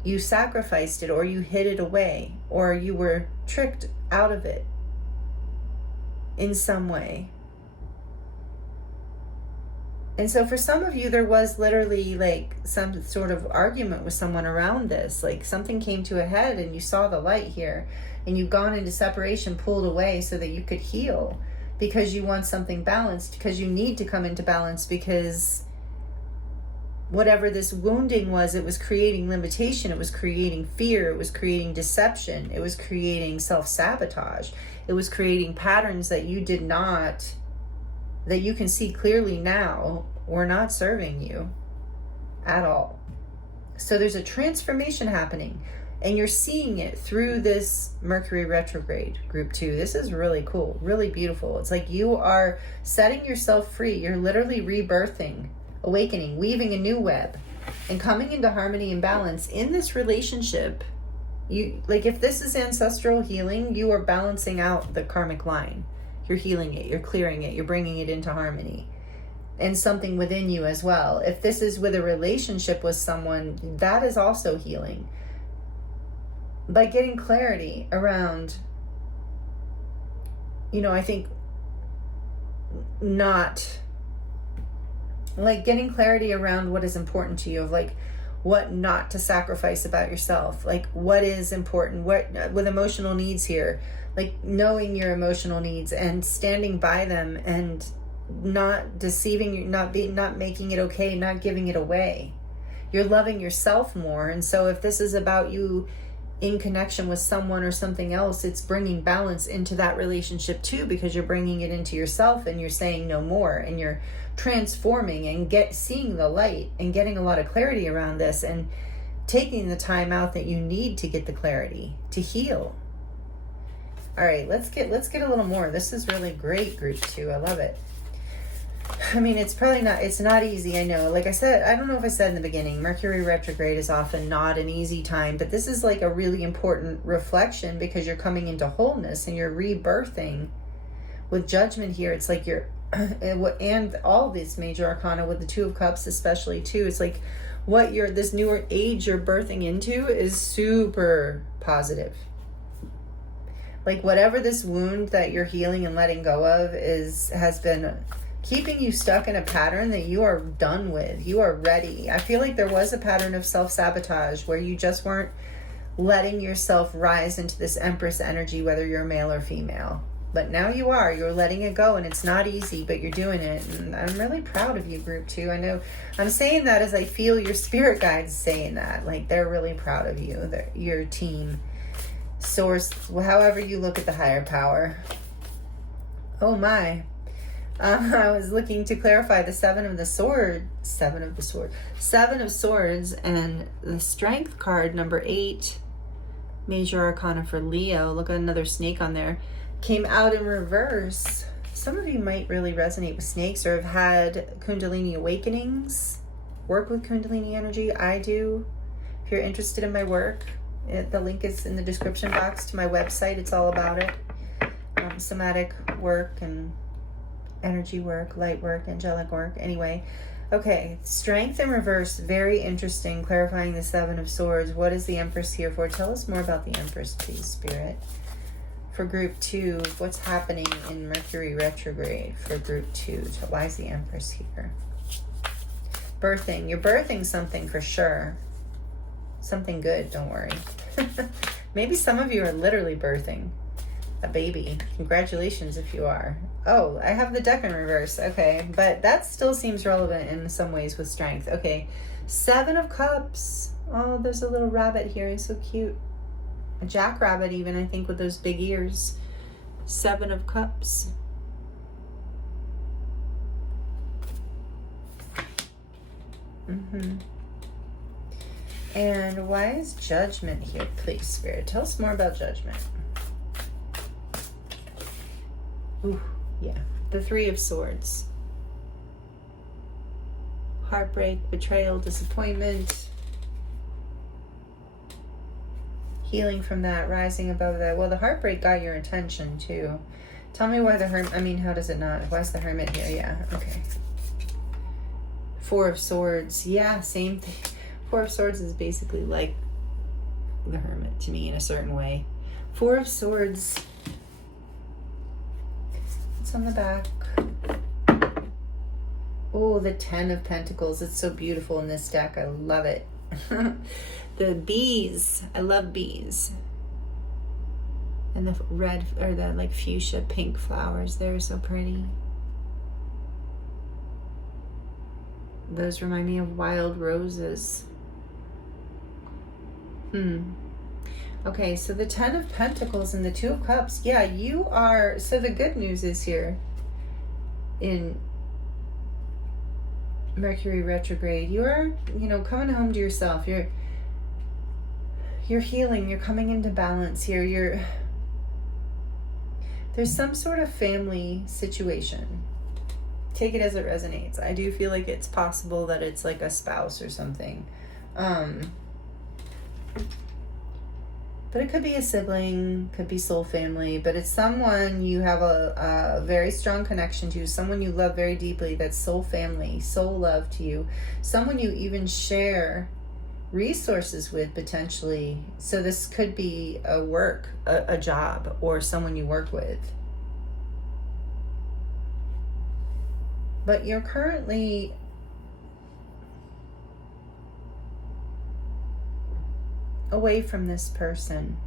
You sacrificed it, or you hid it away, or you were tricked out of it in some way. And so for some of you, there was literally like some sort of argument with someone around this. Like something came to a head and you saw the light here, and you've gone into separation, pulled away so that you could heal, because you want something balanced, because you need to come into balance, because whatever this wounding was, it was creating limitation, it was creating fear, it was creating deception, it was creating self-sabotage, it was creating patterns that you can see clearly now were not serving you at all. So there's a transformation happening, and you're seeing it through this Mercury Retrograde group 2. This is really cool, really beautiful. It's like you are setting yourself free. You're literally rebirthing, awakening, weaving a new web, and coming into harmony and balance in this relationship. You, like, if this is ancestral healing, you are balancing out the karmic line. You're healing it, you're clearing it, you're bringing it into harmony. And something within you as well. If this is with a relationship with someone, that is also healing. By getting clarity around, I think not, like getting clarity around what is important to you, of like what not to sacrifice about yourself, like what is important, what with emotional needs here, like knowing your emotional needs and standing by them and not deceiving you, not making it okay, not giving it away. You're loving yourself more. And so if this is about you in connection with someone or something else, it's bringing balance into that relationship too, because you're bringing it into yourself and you're saying no more, and you're transforming and seeing the light and getting a lot of clarity around this, and taking the time out that you need to get the clarity to heal. All right, let's get a little more. This is really great, group 2. I love it. I mean, it's not easy, I know. Like I said, I don't know if I said in the beginning, Mercury retrograde is often not an easy time, but this is like a really important reflection, because you're coming into wholeness and you're rebirthing with judgment here. It's like and all these major arcana with the 2 of Cups especially too. It's like this newer age you're birthing into is super positive. Like whatever this wound that you're healing and letting go of has been keeping you stuck in a pattern that you are done with. You are ready. I feel like there was a pattern of self-sabotage where you just weren't letting yourself rise into this Empress energy, whether you're male or female. But now you are. You're letting it go, and it's not easy, but you're doing it. And I'm really proud of you, group 2. I know I'm saying that as I feel your spirit guides saying that. Like, they're really proud of you. Your team, source, however you look at the higher power. Oh my. I was looking to clarify the Seven of Swords, and the Strength card, number 8, major arcana for Leo. Look at another snake on there. Came out in reverse. Some of you might really resonate with snakes or have had Kundalini awakenings, work with Kundalini energy. I do. If you're interested in my work, the link is in the description box to my website. It's all about it. Somatic work and energy work, light work, angelic work. Anyway, okay, strength in reverse, very interesting, clarifying the Seven of Swords. What is the Empress here for? Tell us more about the Empress, please, Spirit. For group 2, what's happening in Mercury retrograde for group 2? So why is the Empress here? Birthing. You're birthing something for sure. Something good, don't worry. Maybe some of you are literally birthing a baby. Congratulations if you are. Oh, I have the deck in reverse. Okay, but that still seems relevant in some ways with strength. Okay, 7 of Cups. Oh, there's a little rabbit here. He's so cute. A jackrabbit even, I think, with those big ears. 7 of Cups. And why is Judgment here, please, Spirit? Tell us more about Judgment. Ooh, yeah. The 3 of Swords. Heartbreak, betrayal, disappointment. Healing from that, rising above that. Well, the heartbreak got your attention, too. Tell me why the Hermit... I mean, how does it not? Why is the Hermit here? Yeah, okay. 4 of Swords. Yeah, same thing. 4 of Swords is basically like the Hermit to me in a certain way. 4 of Swords... on the back. Oh, the 10 of Pentacles. It's so beautiful in this deck. I love it. The bees. I love bees. And the red, or the like fuchsia pink flowers. They're so pretty. Those remind me of wild roses. Okay, so the 10 of Pentacles and the 2 of Cups. Yeah, you are... So the good news is here in Mercury retrograde, you are, you know, coming home to yourself. You're healing. You're coming into balance here. There's some sort of family situation. Take it as it resonates. I do feel like it's possible that it's like a spouse or something. But it could be a sibling, could be soul family, but it's someone you have a very strong connection to, someone you love very deeply, that's soul family, soul love to you, someone you even share resources with potentially. So this could be a job, or someone you work with. But you're currently... away from this person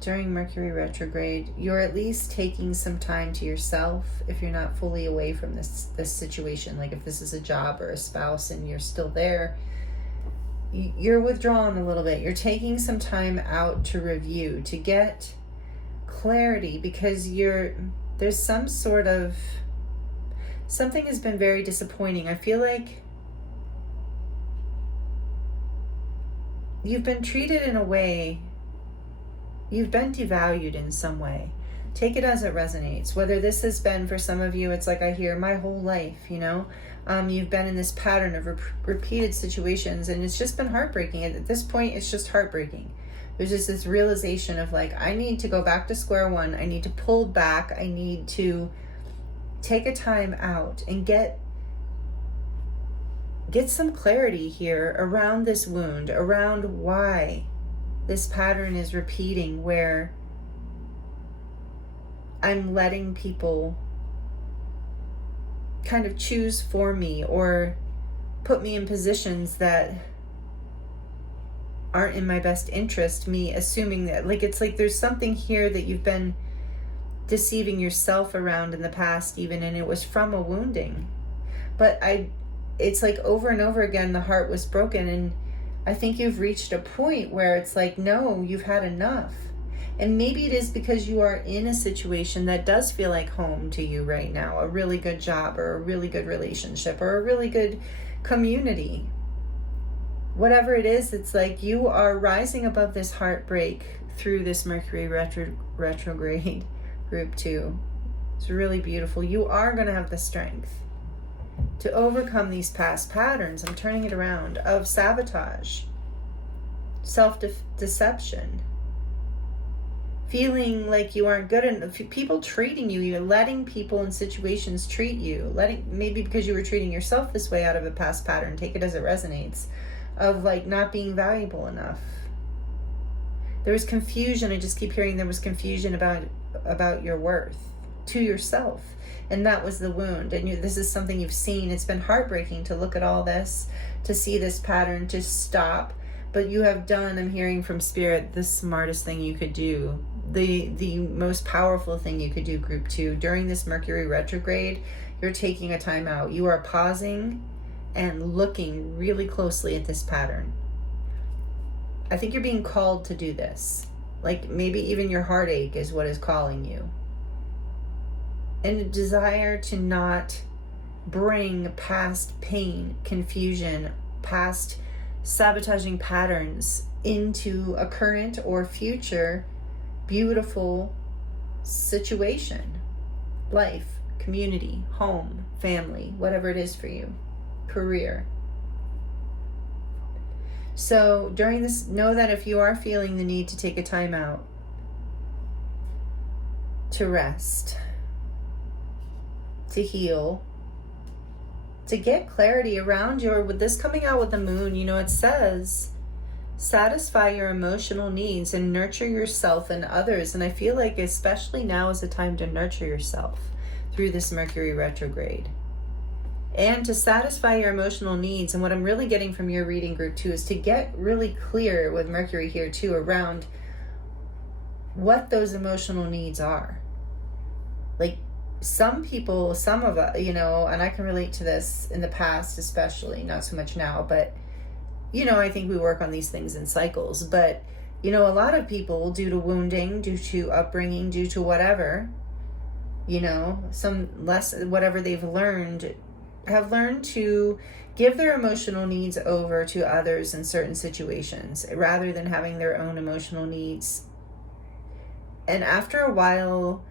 during Mercury retrograde. You're at least taking some time to yourself if you're not fully away from this situation. Like if this is a job or a spouse and you're still there, you're withdrawn a little bit. You're taking some time out to review, to get clarity, because there's some sort of... something has been very disappointing. I feel like you've been treated in a way, you've been devalued in some way. Take it as it resonates. Whether this has been, for some of you, it's like I hear my whole life, you know? You've been in this pattern of repeated situations, and it's just been heartbreaking. At this point, it's just heartbreaking. There's just this realization of like, I need to go back to square one. I need to pull back. I need to take a time out and get some clarity here around this wound, around why this pattern is repeating, where I'm letting people kind of choose for me or put me in positions that aren't in my best interest, me assuming that, like, it's like there's something here that you've been deceiving yourself around in the past even, and it was from a wounding. But it's like over and over again, the heart was broken, and I think you've reached a point where it's like, no, you've had enough. And maybe it is because you are in a situation that does feel like home to you right now, a really good job or a really good relationship or a really good community. Whatever it is, it's like you are rising above this heartbreak through this Mercury retrograde group 2. It's really beautiful. You are going to have the strength. to overcome these past patterns. I'm turning it around of sabotage, self-deception, feeling like you aren't good enough, people treating you, you're letting people and situations treat you, maybe because you were treating yourself this way out of a past pattern, take it as it resonates, of like not being valuable enough. There was confusion. I just keep hearing there was confusion about your worth to yourself. And that was the wound. And this is something you've seen. It's been heartbreaking to look at all this, to see this pattern, to stop. But you have done, I'm hearing from Spirit, the smartest thing you could do. The most powerful thing you could do, group 2. During this Mercury retrograde, you're taking a time out. You are pausing and looking really closely at this pattern. I think you're being called to do this. Like maybe even your heartache is what is calling you. And a desire to not bring past pain, confusion, past sabotaging patterns into a current or future beautiful situation, life, community, home, family, whatever it is for you, career. So during this, know that if you are feeling the need to take a time out to rest, to heal, to get clarity around with this coming out with the moon, it says, satisfy your emotional needs and nurture yourself and others. And I feel like especially now is the time to nurture yourself through this Mercury retrograde. And to satisfy your emotional needs. And what I'm really getting from your reading, group 2, is to get really clear with Mercury here too around what those emotional needs are. Like some people, some of us, and I can relate to this in the past, especially, not so much now, but, I think we work on these things in cycles. But, a lot of people, due to wounding, due to upbringing, due to whatever, some less, whatever they've learned, have learned to give their emotional needs over to others in certain situations rather than having their own emotional needs. And after a while,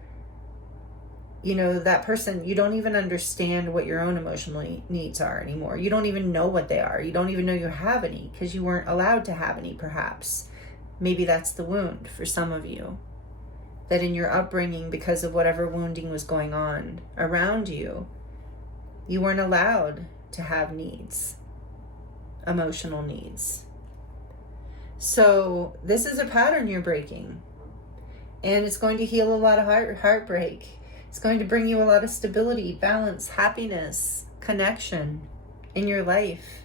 that person, you don't even understand what your own emotional needs are anymore. You don't even know what they are. You don't even know you have any because you weren't allowed to have any, perhaps. Maybe that's the wound for some of you. That in your upbringing, because of whatever wounding was going on around you, you weren't allowed to have needs, emotional needs. So this is a pattern you're breaking. And it's going to heal a lot of heartbreak. It's going to bring you a lot of stability, balance, happiness, connection in your life.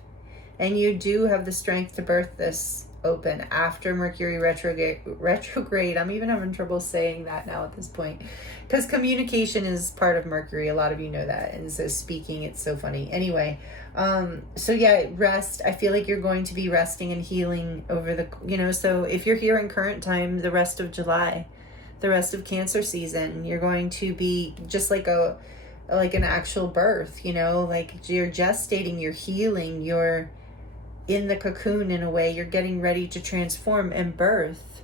And you do have the strength to birth this open after Mercury retrograde. I'm even having trouble saying that now at this point because communication is part of Mercury. A lot of you know that. And so speaking, it's so funny. Anyway, so yeah, rest. I feel like you're going to be resting and healing over the, so if you're here in current time, the rest of July, the rest of Cancer season, you're going to be just like an actual birth, like you're gestating, you're healing, you're in the cocoon in a way, you're getting ready to transform and birth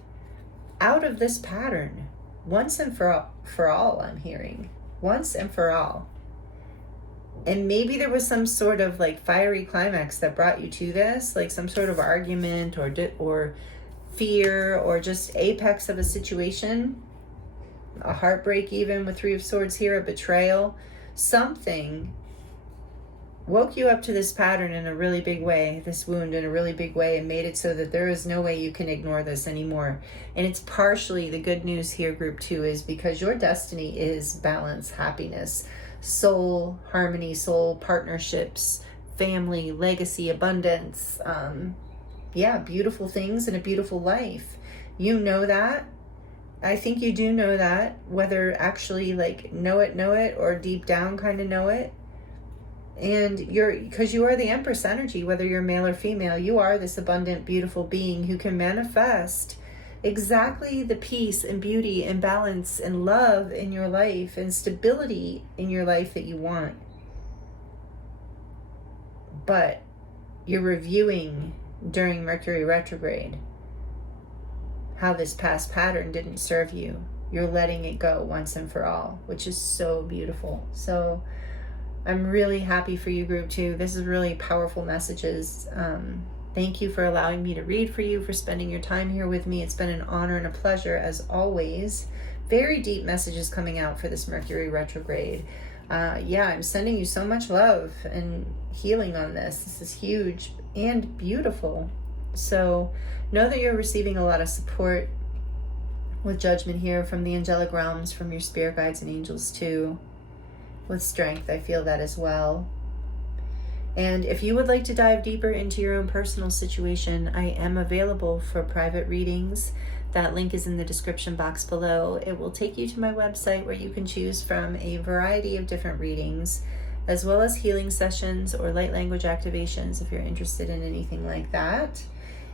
out of this pattern once and for all, I'm hearing. Once and for all. And maybe there was some sort of like fiery climax that brought you to this, like some sort of argument or fear or just apex of a situation, a heartbreak even with 3 of Swords here, a betrayal, something woke you up to this pattern in a really big way, this wound in a really big way, and made it so that there is no way you can ignore this anymore. And it's partially the good news here, group 2, is because your destiny is balance, happiness, soul harmony, soul partnerships, family, legacy, abundance, beautiful things and a beautiful life. You know that. I think you do know that, whether actually like know it or deep down kind of know it. And because you are the Empress energy, whether you're male or female, you are this abundant, beautiful being who can manifest exactly the peace and beauty and balance and love in your life and stability in your life that you want. But you're reviewing during Mercury retrograde how this past pattern didn't serve you. You're letting it go once and for all, which is so beautiful. So I'm really happy for you, group 2. This is really powerful messages. Thank you for allowing me to read for you, for spending your time here with me. It's been an honor and a pleasure as always. Very deep messages coming out for this Mercury retrograde. Yeah, I'm sending you so much love and healing on this. This is huge and beautiful. So know that you're receiving a lot of support with judgment here from the angelic realms, from your spirit guides and angels too. With strength, I feel that as well. And if you would like to dive deeper into your own personal situation, I am available for private readings. That link is in the description box below. It will take you to my website where you can choose from a variety of different readings, as well as healing sessions or light language activations if you're interested in anything like that.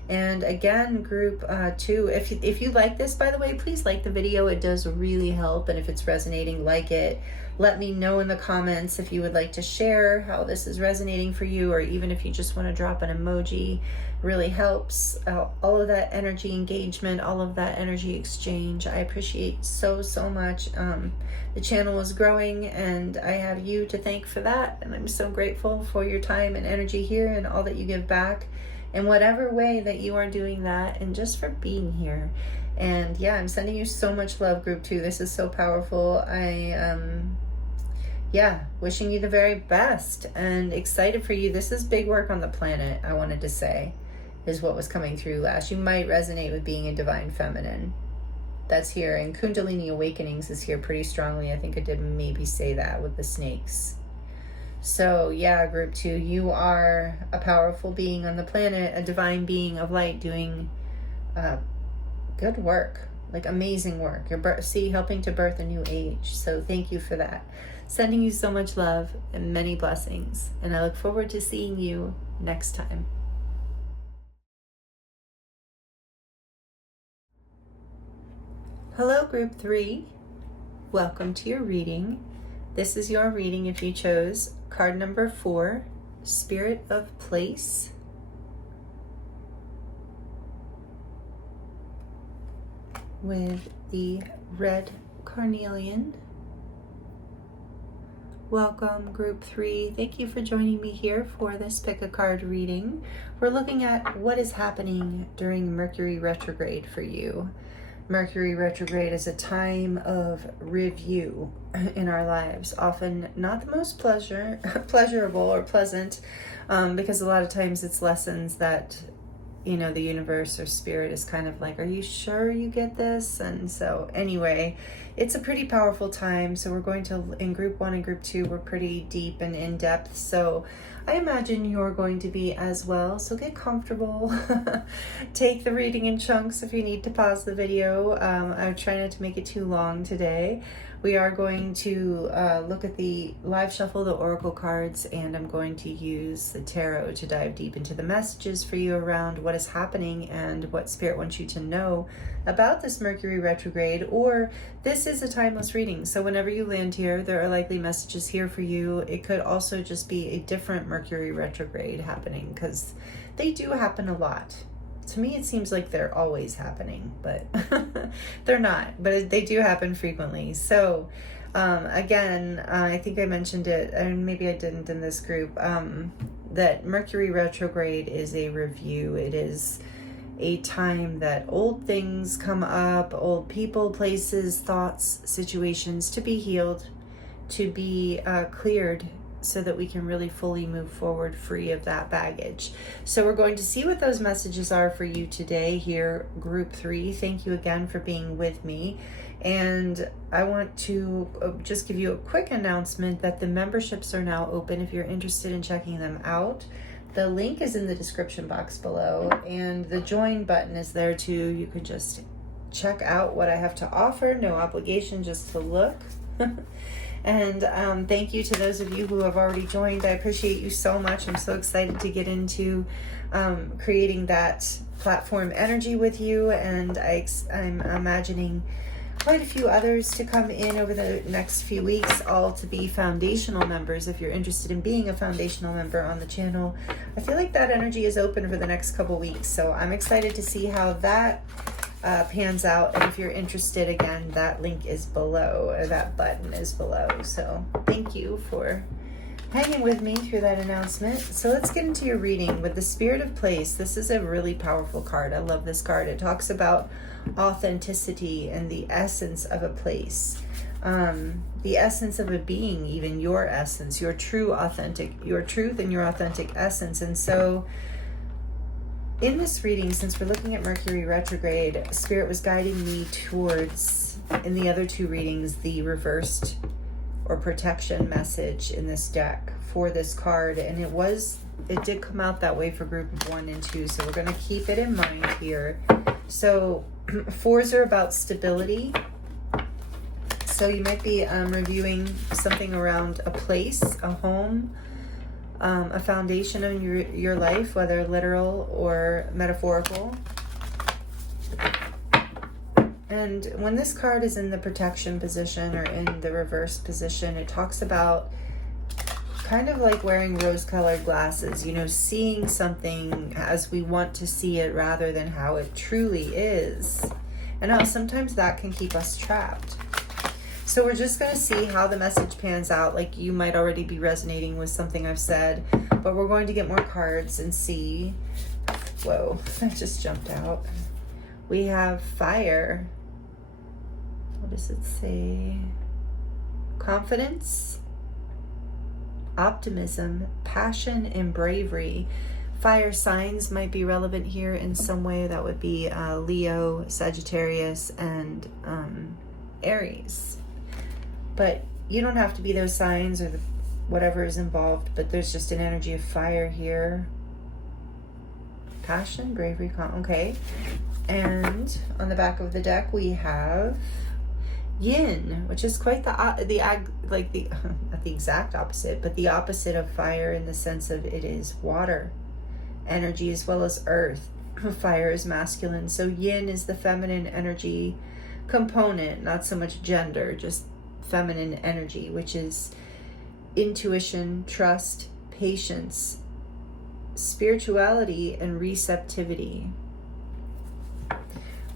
And again, group 2, if you like this, by the way, please like the video. It does really help. And if it's resonating, like it. Let me know in the comments if you would like to share how this is resonating for you, or even if you just want to drop an emoji. Really helps. All of that energy engagement, all of that energy exchange, I appreciate so much. The channel is growing and I have you to thank for that. And I'm so grateful for your time and energy here and all that you give back in whatever way that you are doing that, and just for being here. And yeah, I'm sending you so much love, group 2. This is so powerful. Yeah, wishing you the very best and excited for you. This is big work on the planet, I wanted to say, is what was coming through last. You might resonate with being a divine feminine. That's here. And Kundalini Awakenings is here pretty strongly. I think I did maybe say that with the snakes. So yeah, group 2, you are a powerful being on the planet, a divine being of light doing good work, like amazing work. You're helping to birth a new age. So thank you for that. Sending you so much love and many blessings. And I look forward to seeing you next time. Hello, group 3. Welcome to your reading. This is your reading if you chose card number 4, Spirit of Place. With the red carnelian. Welcome, group 3. Thank you for joining me here for this pick a card reading. We're looking at what is happening during Mercury retrograde for you. Mercury retrograde is a time of review in our lives, often not the most pleasurable or pleasant, because a lot of times it's lessons that, you know, the universe or spirit is kind of like, are you sure you get this? And so anyway, it's a pretty powerful time. So we're going to, in group 1 and group 2, we're pretty deep and in depth. So I imagine you're going to be as well. So get comfortable. Take the reading in chunks if you need to pause the video. I'm trying not to make it too long today. We are going to look at the live shuffle, the oracle cards, and I'm going to use the tarot to dive deep into the messages for you around what is happening and what spirit wants you to know about this Mercury retrograde. Or this is a timeless reading, so whenever you land here, there are likely messages here for you. It could also just be a different Mercury retrograde happening, because they do happen a lot. To me, it seems like they're always happening, but they're not. But they do happen frequently. So, again, I think I mentioned it, and maybe I didn't in this group, that Mercury retrograde is a review. It is a time that old things come up, old people, places, thoughts, situations to be healed, to be cleared, so that we can really fully move forward free of that baggage. So we're going to see what those messages are for you today here, group 3. Thank you again for being with me. And I want to just give you a quick announcement that the memberships are now open if you're interested in checking them out. The link is in the description box below, and the join button is there too. You could just check out what I have to offer, no obligation, just to look. And thank you to those of you who have already joined. I appreciate you so much. I'm so excited to get into creating that platform energy with you, and I'm imagining quite a few others to come in over the next few weeks, all to be foundational members. If you're interested in being a foundational member on the channel, I feel like that energy is open for the next couple weeks, so I'm excited to see how that pans out. And if you're interested, again, that link is below, or that button is below. So thank you for hanging with me through that announcement. So let's get into your reading with the Spirit of Place. This is a really powerful card. I love this card. It talks about authenticity and the essence of a place. The essence of a being, even your essence, your true authentic, your truth and your authentic essence. And so in this reading, since we're looking at Mercury retrograde, Spirit was guiding me towards, in the other two readings, the reversed or protection message in this deck for this card. And it did come out that way for group 1 and 2. So we're going to keep it in mind here. So 4s are about stability. So you might be reviewing something around a place, a home, a foundation in your life, whether literal or metaphorical. And when this card is in the protection position or in the reverse position, it talks about kind of like wearing rose-colored glasses, you know, seeing something as we want to see it rather than how it truly is. And how sometimes that can keep us trapped. So we're just going to see how the message pans out. Like, you might already be resonating with something I've said, but we're going to get more cards and see. Whoa, that just jumped out. We have fire. What does it say? Confidence, optimism, passion, and bravery. Fire signs might be relevant here in some way. That would be Leo, Sagittarius, and Aries. But you don't have to be those signs or whatever is involved, but there's just an energy of fire here. Passion, bravery, okay. And on the back of the deck we have yin, which is quite not the exact opposite, but the opposite of fire in the sense of it is water energy as well as earth. Fire is masculine, so yin is the feminine energy component, not so much gender, just feminine energy, which is intuition, trust, patience, spirituality, and receptivity.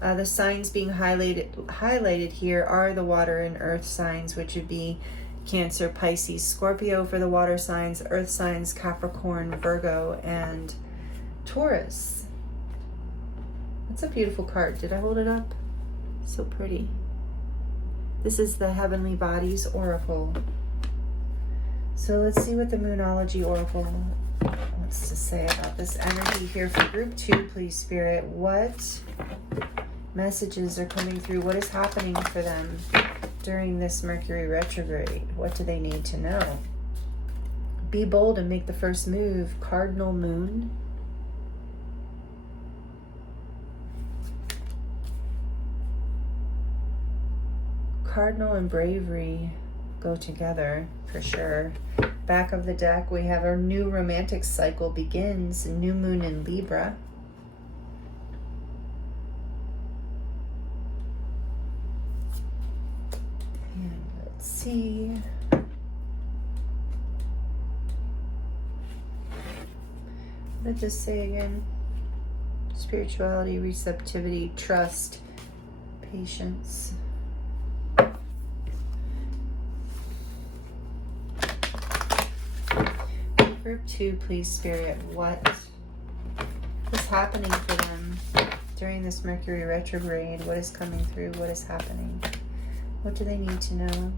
The signs being highlighted here are the water and earth signs, which would be Cancer, Pisces, Scorpio for the water signs, earth signs, Capricorn, Virgo, and Taurus. That's a beautiful card. Did I hold it up? So pretty. This is the Heavenly Bodies Oracle. So let's see what the Moonology Oracle wants to say about this energy here for group 2, please, Spirit. What messages are coming through? What is happening for them during this Mercury retrograde? What do they need to know? Be bold and make the first move. Cardinal Moon. Cardinal and bravery go together for sure. Back of the deck, we have our new romantic cycle begins. New moon in Libra. And let's see. What did this say again? Spirituality, receptivity, trust, patience. Group 2, please, Spirit. What is happening for them during this Mercury retrograde? What is coming through? What is happening? What do they need to know?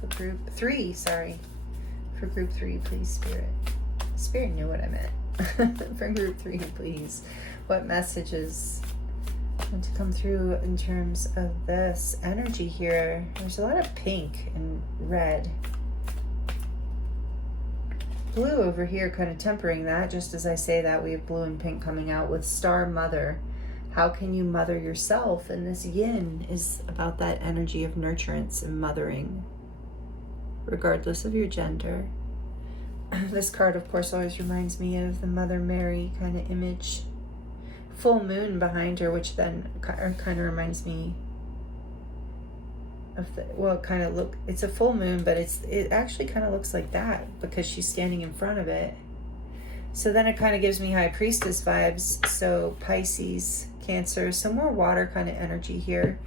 For group 3, sorry. For group 3, please, Spirit. Spirit knew what I meant. For group 3, please. What messages want to come through in terms of this energy here? There's a lot of pink and red. Blue over here kind of tempering that. Just as I say that, we have blue and pink coming out with Star Mother. How can you mother yourself? And this yin is about that energy of nurturance and mothering, regardless of your gender. This card, of course, always reminds me of the Mother Mary kind of image. Full moon behind her, which then kind of reminds me of the, well, kind of look, it's a full moon, but it actually kind of looks like that because she's standing in front of it. So then it kind of gives me High Priestess vibes. So Pisces, Cancer, some more water kind of energy here.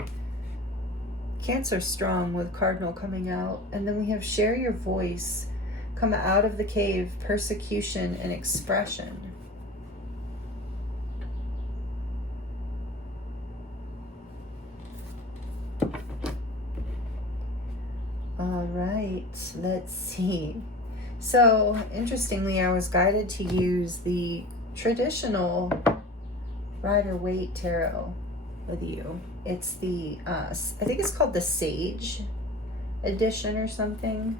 Cancer strong with Cardinal coming out. And then we have Share Your Voice. Come out of the cave, persecution and expression. All right, let's see. So, interestingly, I was guided to use the traditional Rider-Waite Tarot with you. It's the, I think it's called the Sage edition or something,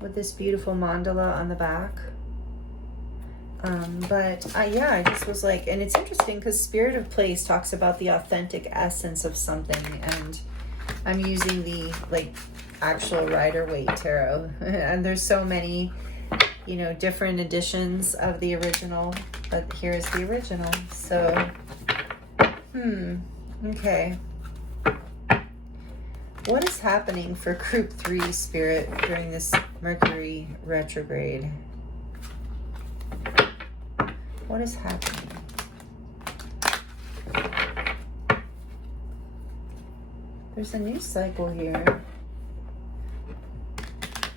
with this beautiful mandala on the back. Yeah, I just was like, and it's interesting because Spirit of Place talks about the authentic essence of something, and I'm using the, like, actual Rider-Waite Tarot. And there's so many, you know, different editions of the original, but here's the original. So, okay. What is happening for Group 3, Spirit, during this Mercury retrograde? What is happening? There's a new cycle here.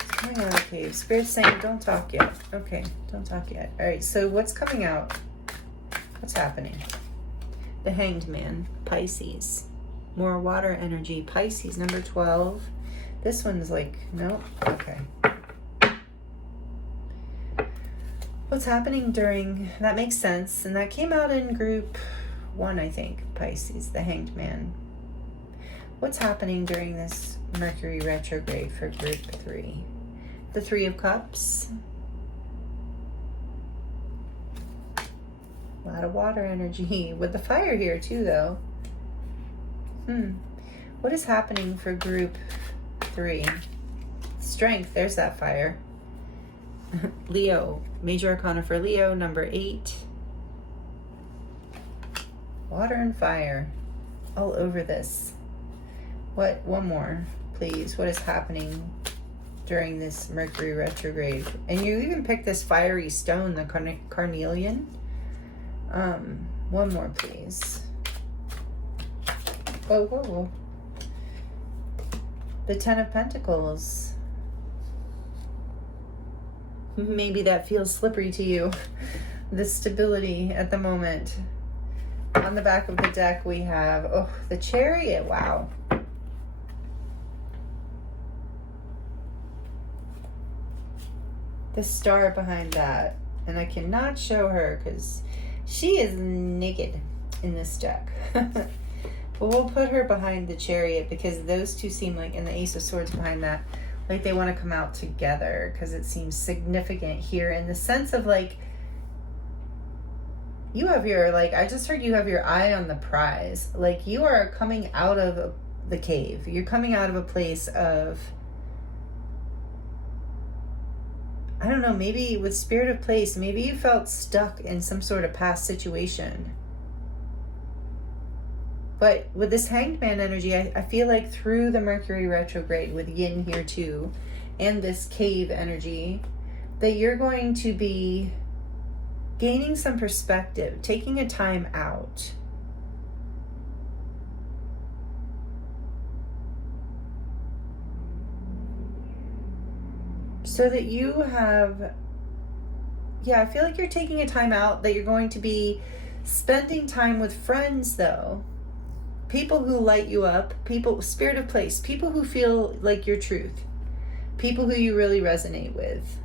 It's coming out of the cave. Spirit's saying, don't talk yet. Okay, don't talk yet. All right, so what's coming out? What's happening? The Hanged Man, Pisces. More water energy, Pisces, number 12. This one's like, nope, okay. What's happening during, that makes sense, and that came out in Group 1, I think, Pisces, the Hanged Man. What's happening during this Mercury retrograde for Group 3? The Three of Cups. A lot of water energy, with the fire here too, though. What is happening for Group 3? Strength, there's that fire. Leo, Major Arcana for Leo, number 8. Water and fire all over this. What? One more, please. What is happening during this Mercury retrograde? And you even picked this fiery stone, the Carnelian. One more, please. Whoa, whoa, whoa. The Ten of Pentacles. Maybe that feels slippery to you. The stability at the moment. On the back of the deck we have, oh, the Chariot. Wow. The Star behind that. And I cannot show her because she is naked in this deck. But we'll put her behind the Chariot because those two seem like, and the Ace of Swords behind that, like they want to come out together because it seems significant here in the sense of like, you have your, like, I just heard you have your eye on the prize. Like you are coming out of the cave. You're coming out of a place of, I don't know, maybe with Spirit of Place, maybe you felt stuck in some sort of past situation. But with this Hanged Man energy, I feel like through the Mercury retrograde with Yin here too, and this cave energy, that you're going to be gaining some perspective, taking a time out. So that you have, yeah, I feel like you're taking a time out, that you're going to be spending time with friends though. People who light you up, people, Spirit of Place, people who feel like your truth, people who you really resonate with.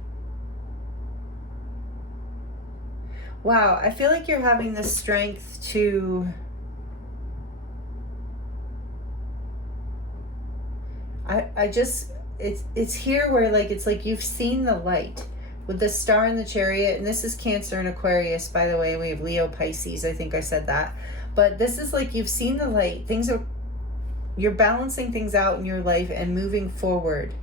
Wow, I feel like you're having the strength to, I just, it's here where like, it's like you've seen the light with the Star and the Chariot, and this is Cancer and Aquarius, by the way. We have Leo, Pisces, I think I said that. But this is like you've seen the light. Things are, you're balancing things out in your life and moving forward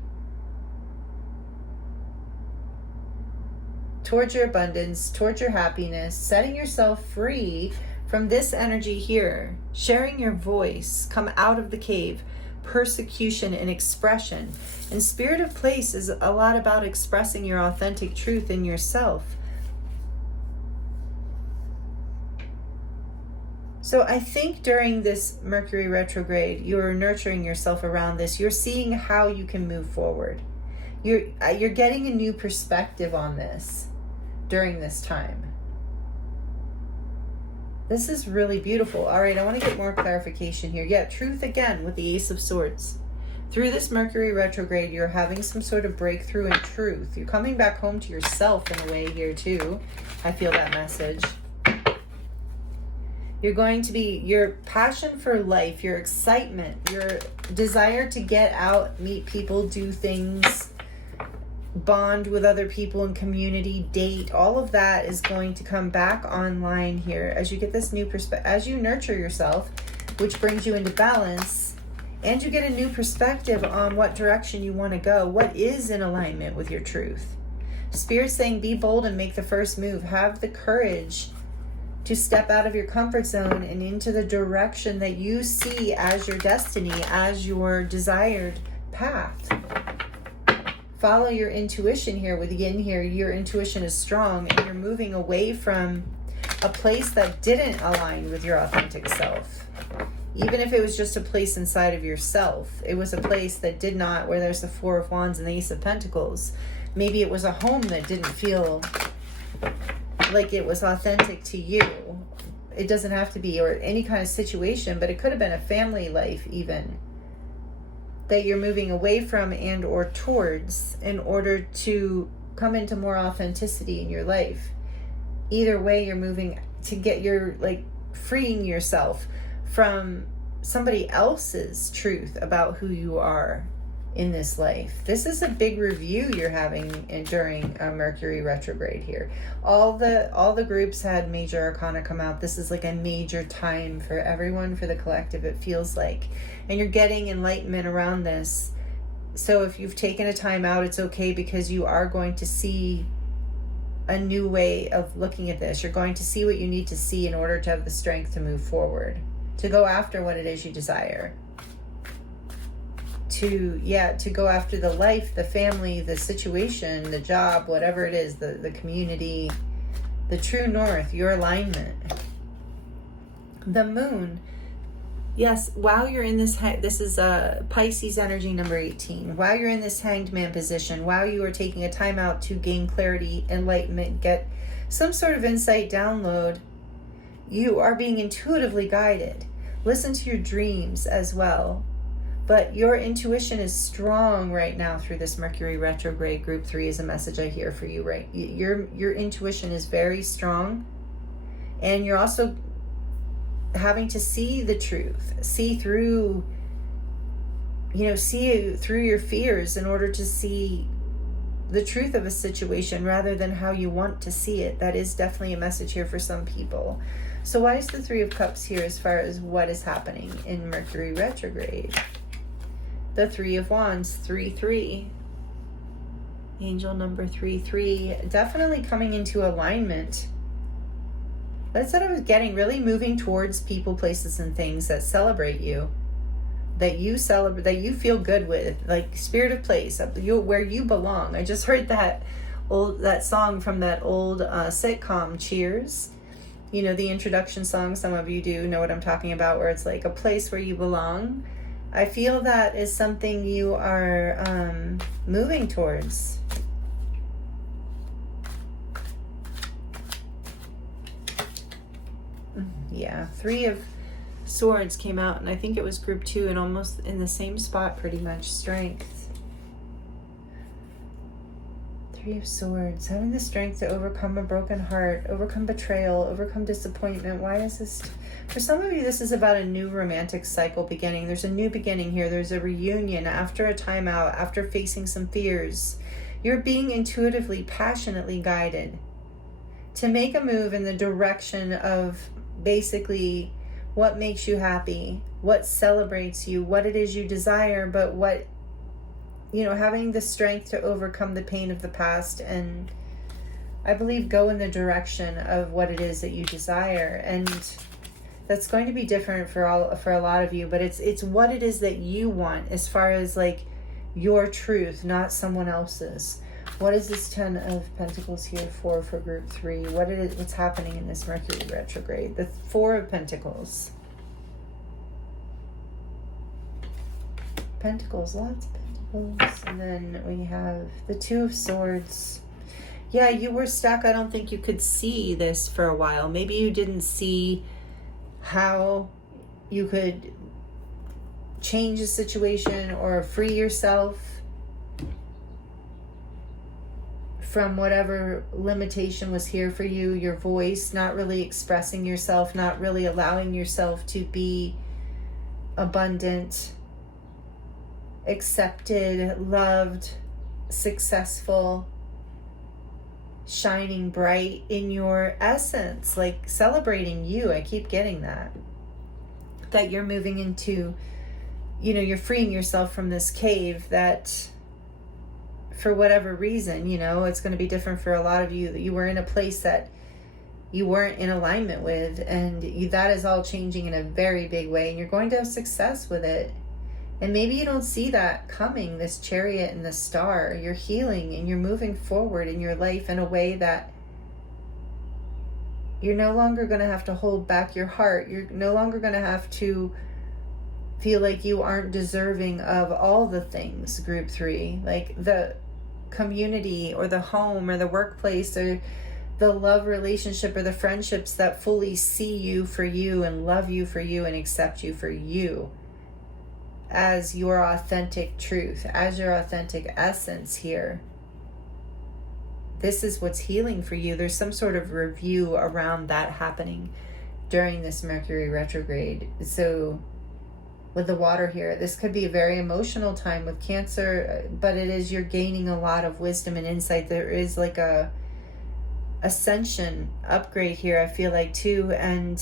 towards your abundance, towards your happiness, setting yourself free from this energy here, sharing your voice, come out of the cave, persecution and expression. And Spirit of Place is a lot about expressing your authentic truth in yourself. So I think during this Mercury retrograde, you're nurturing yourself around this. You're seeing how you can move forward. You're getting a new perspective on this during this time. This is really beautiful. All right, I want to get more clarification here. Yeah, truth again with the Ace of Swords. Through this Mercury retrograde, you're having some sort of breakthrough in truth. You're coming back home to yourself in a way here too. I feel that message. You're going to be, your passion for life, your excitement, your desire to get out, meet people, do things, bond with other people in community, date, all of that is going to come back online here as you get this new perspective, as you nurture yourself, which brings you into balance, and you get a new perspective on what direction you want to go, what is in alignment with your truth. Spirit's saying be bold and make the first move. Have the courage to step out of your comfort zone and into the direction that you see as your destiny, as your desired path. Follow your intuition here with Yin here. Your intuition is strong and you're moving away from a place that didn't align with your authentic self. Even if it was just a place inside of yourself, it was a place that did not, where there's the Four of Wands and the Ace of Pentacles. Maybe it was a home that didn't feel like it was authentic to you. It doesn't have to be, or any kind of situation, but it could have been a family life even, that you're moving away from and or towards in order to come into more authenticity in your life. Either way, you're moving to get your, like, freeing yourself from somebody else's truth about who you are in this life. This is a big review you're having during Mercury retrograde here. All the groups had major arcana come out. This is like a major time for everyone, for the collective, it feels like. And you're getting enlightenment around this. So if you've taken a time out, it's okay, because you are going to see a new way of looking at this. You're going to see what you need to see in order to have the strength to move forward, to go after what it is you desire. To go after the life, the family, the situation, the job, whatever it is, the community, the true north, your alignment. The moon. Yes, while you're in this is Pisces energy number 18. While you're in this hanged man position, while you are taking a time out to gain clarity, enlightenment, get some sort of insight, download, you are being intuitively guided. Listen to your dreams as well. But your intuition is strong right now through this Mercury retrograde. Group 3 is a message I hear for you, right? Your intuition is very strong. And you're also having to see the truth. See through your fears in order to see the truth of a situation rather than how you want to see it. That is definitely a message here for some people. So why is the Three of Cups here as far as what is happening in Mercury retrograde? The Three of Wands, 3-3. Angel number 3-3. Definitely coming into alignment. That's what I was getting. Really moving towards people, places, and things that celebrate you. That you celebrate, that you feel good with. Like spirit of place, where you belong. I just heard that song from that old sitcom, Cheers. You know, the introduction song. Some of you do know what I'm talking about, where it's like a place where you belong. I feel that is something you are moving towards. Yeah, Three of Swords came out, and I think it was group 2 and almost in the same spot pretty much. Strength. Three of Swords, having the strength to overcome a broken heart, overcome betrayal, overcome disappointment. Why is this? For some of you, this is about a new romantic cycle beginning. There's a new beginning here. There's a reunion after a timeout, after facing some fears. You're being intuitively, passionately guided to make a move in the direction of basically what makes you happy, what celebrates you, what it is you desire, but what, having the strength to overcome the pain of the past and, I believe, go in the direction of what it is that you desire. And that's going to be different for a lot of you, but it's what it is that you want as far as like your truth, not someone else's. What is this 10 of Pentacles here for group 3? What's happening in this Mercury retrograde? The 4 of Pentacles. Pentacles, lots of Pentacles. And then we have the Two of Swords. Yeah, you were stuck. I don't think you could see this for a while. Maybe you didn't see how you could change the situation or free yourself from whatever limitation was here for you. Your voice, not really expressing yourself, not really allowing yourself to be abundant, accepted, loved, successful, shining bright in your essence, like celebrating you. I keep getting that you're moving into, you're freeing yourself from this cave that for whatever reason, it's going to be different for a lot of you, that you were in a place that you weren't in alignment with, and that is all changing in a very big way, and you're going to have success with it. And maybe you don't see that coming, this Chariot and the Star. You're healing and you're moving forward in your life in a way that you're no longer going to have to hold back your heart. You're no longer going to have to feel like you aren't deserving of all the things, Group 3. Like the community or the home or the workplace or the love relationship or the friendships that fully see you for you and love you for you and accept you for you as your authentic truth, as your authentic essence here. This is what's healing for you. There's some sort of review around that happening during this Mercury retrograde. So with the water here, this could be a very emotional time with Cancer, but it is, you're gaining a lot of wisdom and insight. There is like a ascension upgrade here, I feel like, too, and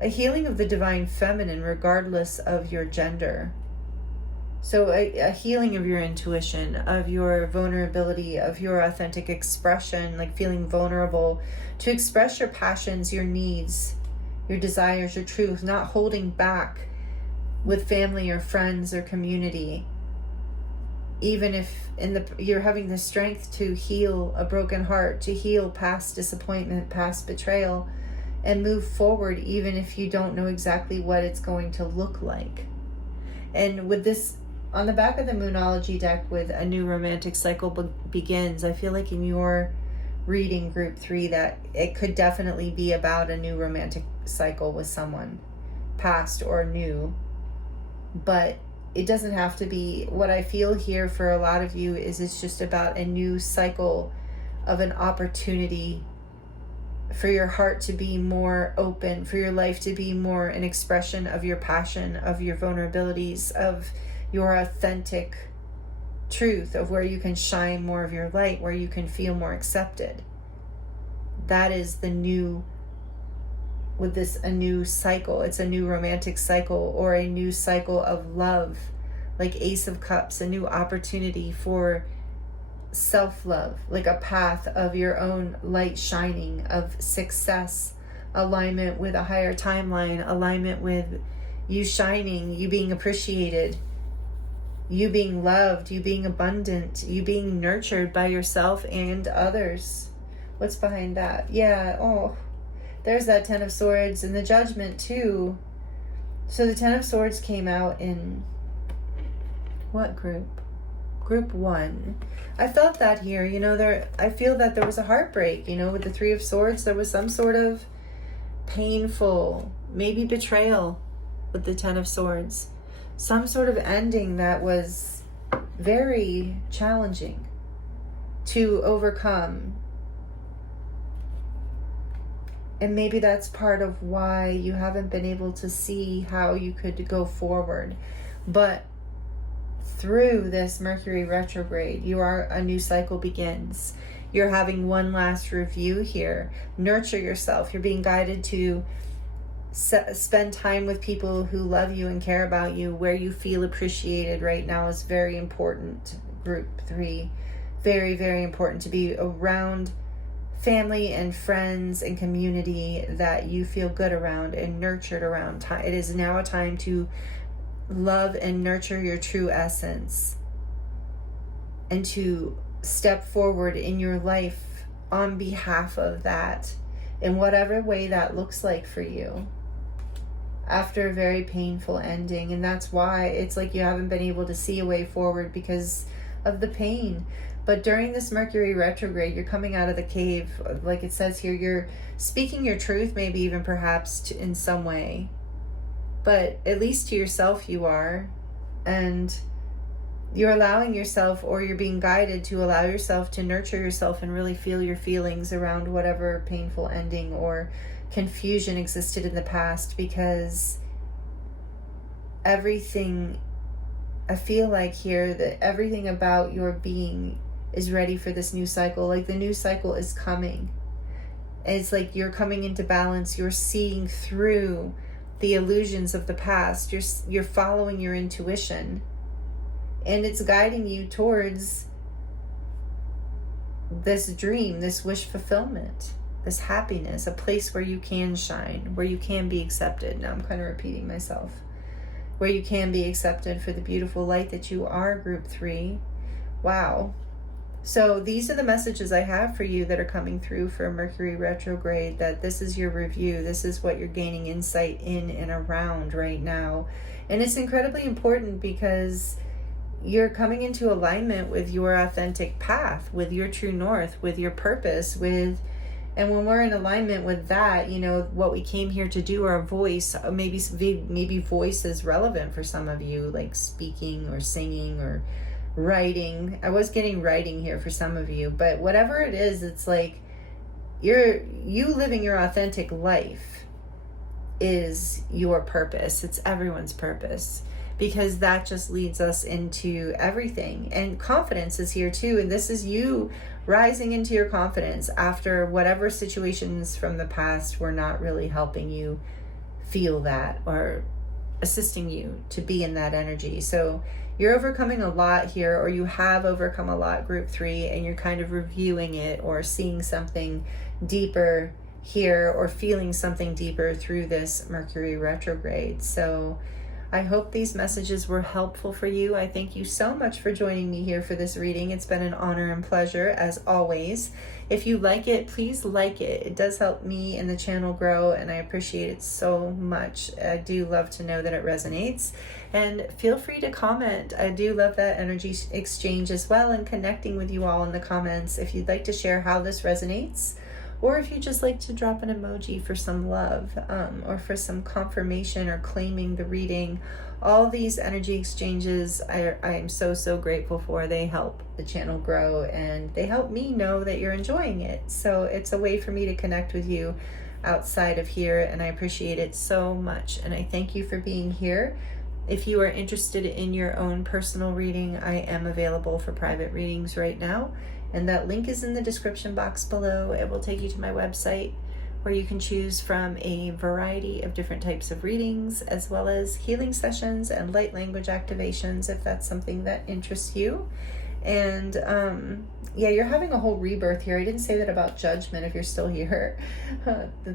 a healing of the divine feminine regardless of your gender. So a healing of your intuition, of your vulnerability, of your authentic expression, like feeling vulnerable to express your passions, your needs, your desires, your truth, not holding back with family or friends or community. Even if you're having the strength to heal a broken heart, to heal past disappointment, past betrayal, and move forward even if you don't know exactly what it's going to look like. And with this on the back of the Moonology deck, with a new romantic cycle begins, I feel like in your reading, Group 3, that it could definitely be about a new romantic cycle with someone, past or new. But it doesn't have to be. What I feel here for a lot of you is it's just about a new cycle of an opportunity for your heart to be more open, for your life to be more an expression of your passion, of your vulnerabilities, of your authentic truth, of where you can shine more of your light, where you can feel more accepted. That is the new, with this, a new cycle. It's a new romantic cycle, or a new cycle of love, like Ace of Cups, a new opportunity for self-love, like a path of your own light shining, of success, alignment with a higher timeline, alignment with you shining, you being appreciated, you being loved, you being abundant, you being nurtured by yourself and others. What's behind that? Yeah, oh, there's that Ten of Swords and the Judgment too. So the Ten of Swords came out in what group? Group 1. I felt that here, I feel that there was a heartbreak, with the Three of Swords. There was some sort of painful, maybe betrayal with the Ten of Swords. Some sort of ending that was very challenging to overcome. And maybe that's part of why you haven't been able to see how you could go forward. But through this Mercury retrograde, a new cycle begins. You're having one last review here. Nurture yourself. You're being guided to spend time with people who love you and care about you, where you feel appreciated right now is very important. Group 3, very, very important to be around family and friends and community that you feel good around and nurtured around. It is now a time to love and nurture your true essence, and to step forward in your life on behalf of that, in whatever way that looks like for you. after a very painful ending. And that's why it's like you haven't been able to see a way forward because of the pain. But during this Mercury retrograde, you're coming out of the cave. Like it says here, you're speaking your truth, maybe even perhaps in some way. But at least to yourself you are. And you're allowing yourself, or you're being guided to allow yourself to nurture yourself and really feel your feelings around whatever painful ending or confusion existed in the past, because everything, I feel like here that everything about your being is ready for this new cycle. Like the new cycle is coming. It's like you're coming into balance. You're seeing through the illusions of the past. You're following your intuition. And it's guiding you towards this dream, this wish fulfillment, this happiness, a place where you can shine, where you can be accepted. Now I'm kind of repeating myself. Where you can be accepted for the beautiful light that you are, group 3. Wow. So these are the messages I have for you that are coming through for Mercury retrograde, that this is your review. This is what you're gaining insight in and around right now. And it's incredibly important because you're coming into alignment with your authentic path, with your true north, with your purpose, and when we're in alignment with that, you know, what we came here to do, our voice, maybe voice is relevant for some of you, like speaking or singing or writing. I was getting writing here for some of you, but whatever it is, it's like you living your authentic life is your purpose. It's everyone's purpose. Because that just leads us into everything. And confidence is here too. And this is you rising into your confidence after whatever situations from the past were not really helping you feel that or assisting you to be in that energy. So you're overcoming a lot here, or you have overcome a lot, group 3, and you're kind of reviewing it or seeing something deeper here or feeling something deeper through this Mercury retrograde. So I hope these messages were helpful for you. I thank you so much for joining me here for this reading. It's been an honor and pleasure as always. If you like it, please like it. It does help me and the channel grow, and I appreciate it so much. I do love to know that it resonates. And feel free to comment. I do love that energy exchange as well, and connecting with you all in the comments. If you'd like to share how this resonates, or if you just like to drop an emoji for some love, or for some confirmation or claiming the reading, all these energy exchanges I am so grateful for. They help the channel grow, and they help me know that you're enjoying it. So it's a way for me to connect with you outside of here, and I appreciate it so much. And I thank you for being here. If you are interested in your own personal reading, I am available for private readings right now. And that link is in the description box below. It will take you to my website where you can choose from a variety of different types of readings, as well as healing sessions and light language activations, if that's something that interests you. And yeah, you're having a whole rebirth here. I didn't say that about judgment if you're still here.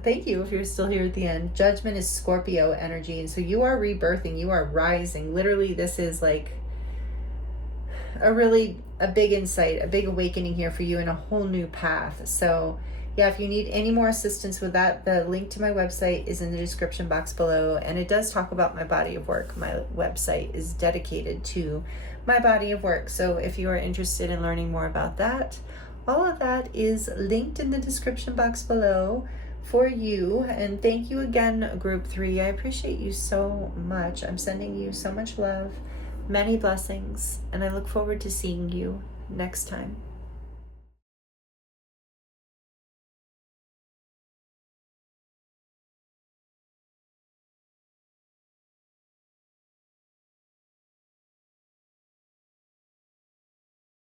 Thank you if you're still here at the end. Judgment is Scorpio energy. And so you are rebirthing, you are rising. Literally, this is like a big insight, a big awakening here for you in a whole new path. So yeah, if you need any more assistance with that, the link to my website is in the description box below, and it does talk about my body of work. My website is dedicated to my body of work. So if you are interested in learning more about that, all of that is linked in the description box below for you. And thank you again, group 3. I appreciate you so much. I'm sending you so much love. Many blessings, and I look forward to seeing you next time.